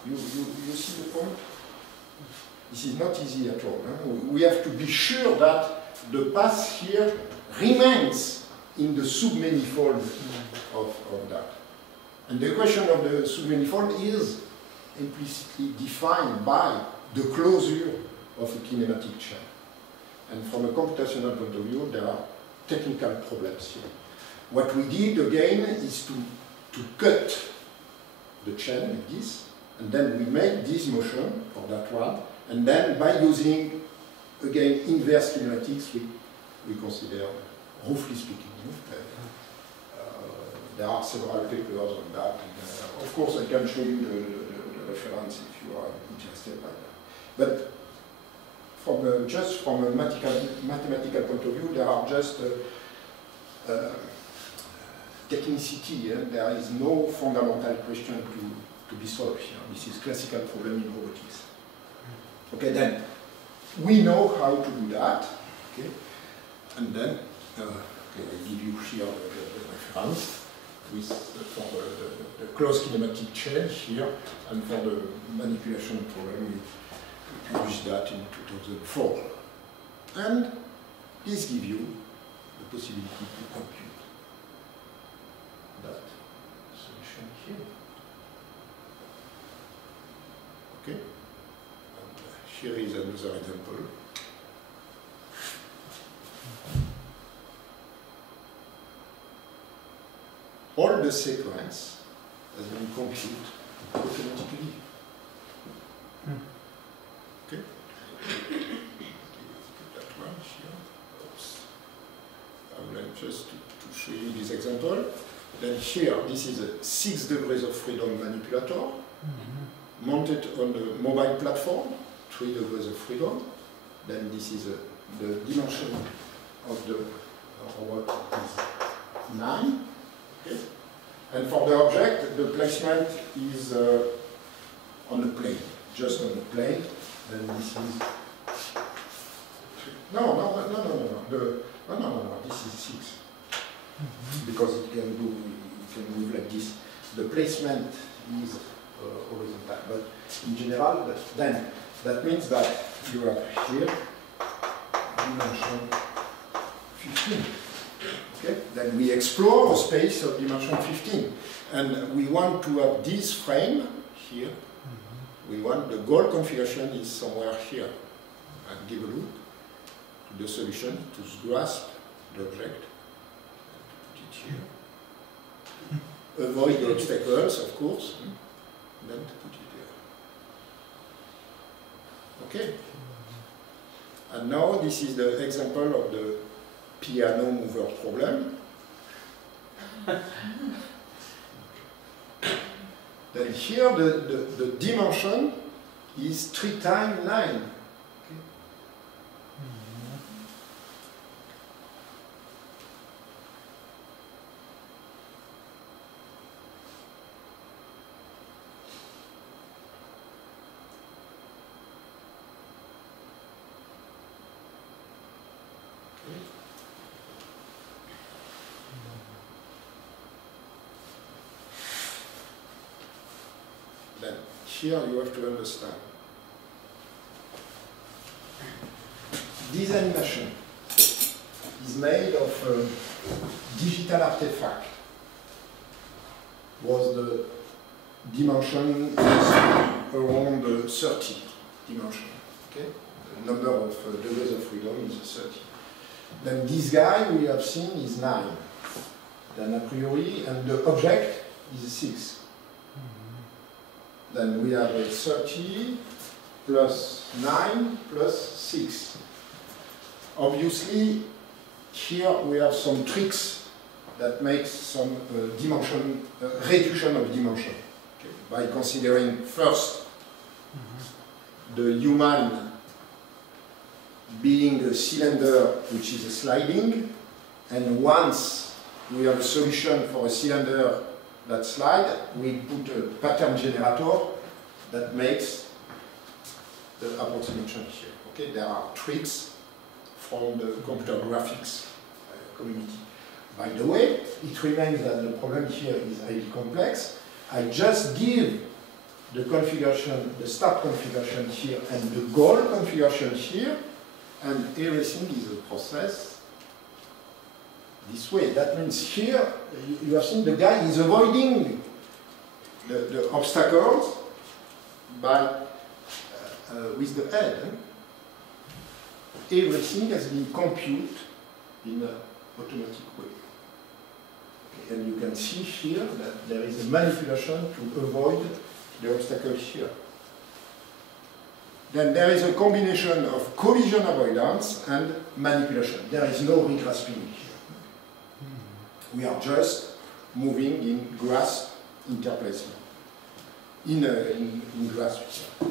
You see the point? This is not easy at all. Huh? We have to be sure that the path here remains in the submanifold of that. And the question of the submanifold is implicitly defined by the closure of a kinematic chain. And from a computational point of view, there are technical problems here. What we did again is to cut the chain like this, and then we make this motion for that one, and then by using, again, inverse kinematics, we consider, roughly speaking, there are several papers on that. And, of course, I can show you the reference if you are interested by that. But just from a mathematical point of view, there are just technicity. There is no fundamental question to be solved here. This is classical problem in robotics. Okay, then we know how to do that. Okay, and then okay, I give you here the reference with for the closed kinematic chain here, and for the manipulation problem we published that in 2004. And this gives you the possibility to compute that solution here. Okay? And here is another example. all the sequence has been computed automatically. Okay? That one here. Oops. I would like just to show you this example. Then here, this is a 6 degrees of freedom manipulator mounted on a mobile platform, 3 degrees of freedom. Then this is the dimension of the robot is 9. Okay. And for the object, the placement is on the plane, just on the plane. Then this is no. This is 6 because it can move like this. The placement is horizontal, but in general, then that means that you have here dimension 15. Okay? Then we explore a space of dimension 15, and we want to have this frame here. We want the goal configuration is somewhere here. And give a look to the solution to grasp the object. Put it here. Avoid the obstacles, of course. And then to put it here. Okay. And now this is the example of the piano mover problem. Then here the dimension is 3 times 9. Okay. Then here you have to understand. This animation is made of a digital artifact. Was the dimension around 30 dimension. Okay? The number of degrees of freedom is 30. Then this guy we have seen is 9. Then a priori, and the object is 6. Then we have a 30 plus 9 plus 6. Obviously, here we have some tricks that makes some dimension, reduction of dimension. Okay. By considering first the human being a cylinder which is a sliding, and once we have a solution for a cylinder that slide, we put a pattern generator that makes the approximation here. Okay, there are tricks from the computer graphics community. By the way, it remains that the problem here is highly complex. I just give the configuration, the start configuration here, and the goal configuration here, and everything is a process this way. That means here, you have seen the guy is avoiding the obstacles by with the head. Everything has been computed in an automatic way. Okay, and you can see here that there is a manipulation to avoid the obstacle here. Then there is a combination of collision avoidance and manipulation. There is no regrasping here. We are just moving in grasp interplacement. In grasp here.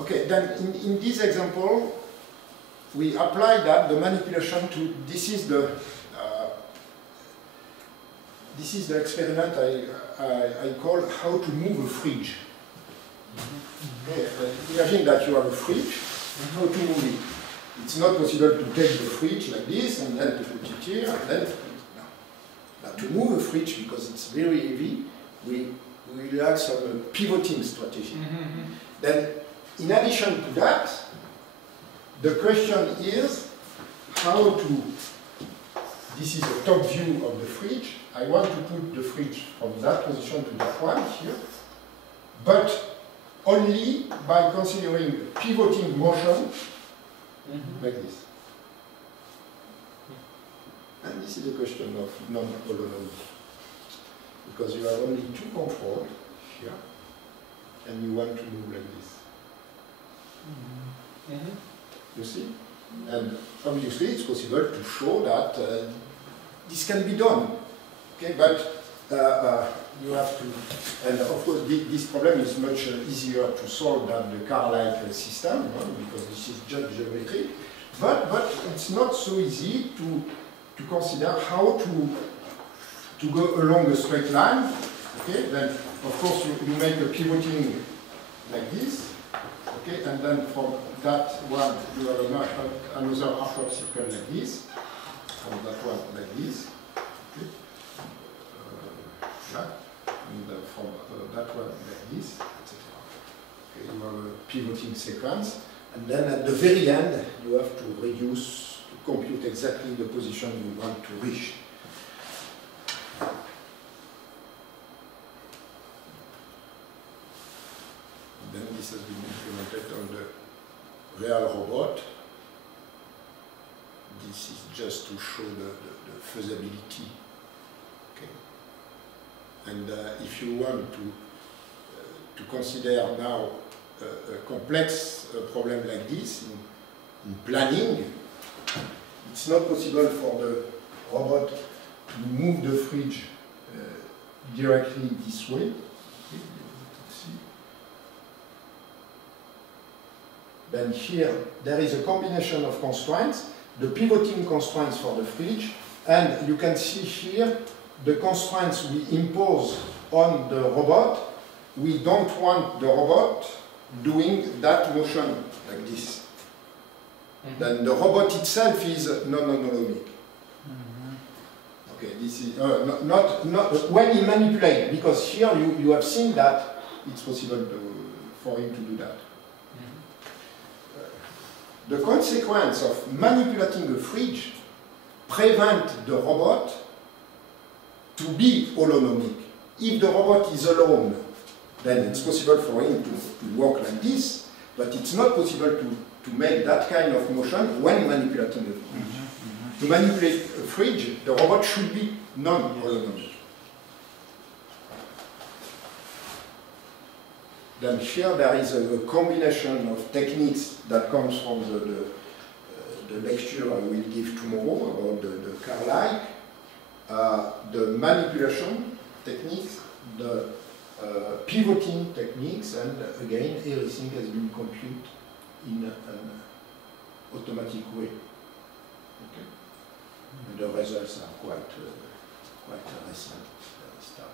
Okay, then in this example, we apply that, the manipulation to, this is the experiment I call how to move a fridge. Okay, imagine that you have a fridge, how to move it. It's not possible to take the fridge like this and then to put it here and then to put it down. Now to move a fridge, because it's very heavy, we will have some pivoting strategy. Then in addition to that, the question is how to, this is a top view of the fridge. I want to put the fridge from that position to that one here, but only by considering pivoting motion like this. And this is a question of non-autonomy. Because you have only two controls here, and you want to move like this. You see? And obviously it's possible to show that this can be done. Okay, but you have to, and of course this problem is much easier to solve than the car-like system, because this is just geometric. But it's not so easy to consider how to go along a straight line. Okay, then of course you make a pivoting like this. Okay, and then from that one you have another half of circle like this. From that one like this. Okay. And from that one like this, etc. Okay, you have a pivoting sequence. And then at the very end, you have to reduce, to compute exactly the position you want to reach. And then this has been implemented on the real robot. This is just to show the feasibility. Okay. And if you want to consider now a complex problem like this in planning, it's not possible for the robot to move the fridge directly this way. Okay, see. Then here there is a combination of constraints, the pivoting constraints for the fridge, and you can see here the constraints we impose on the robot. We don't want the robot doing that motion like this. Then the robot itself is non-autonomic. Okay, this is not when he manipulates, because here you have seen that it's possible for him to do that. The consequence of manipulating a fridge prevents the robot to be autonomic. If the robot is alone, then it's possible for him to work like this, but it's not possible to make that kind of motion when manipulating a fridge. To manipulate a fridge, the robot should be non-autonomic. Then here there is a combination of techniques that comes from the lecture I will give tomorrow about the car-like, the manipulation techniques, the pivoting techniques, and again everything has been computed in an automatic way. Okay. And the results are quite recent. Start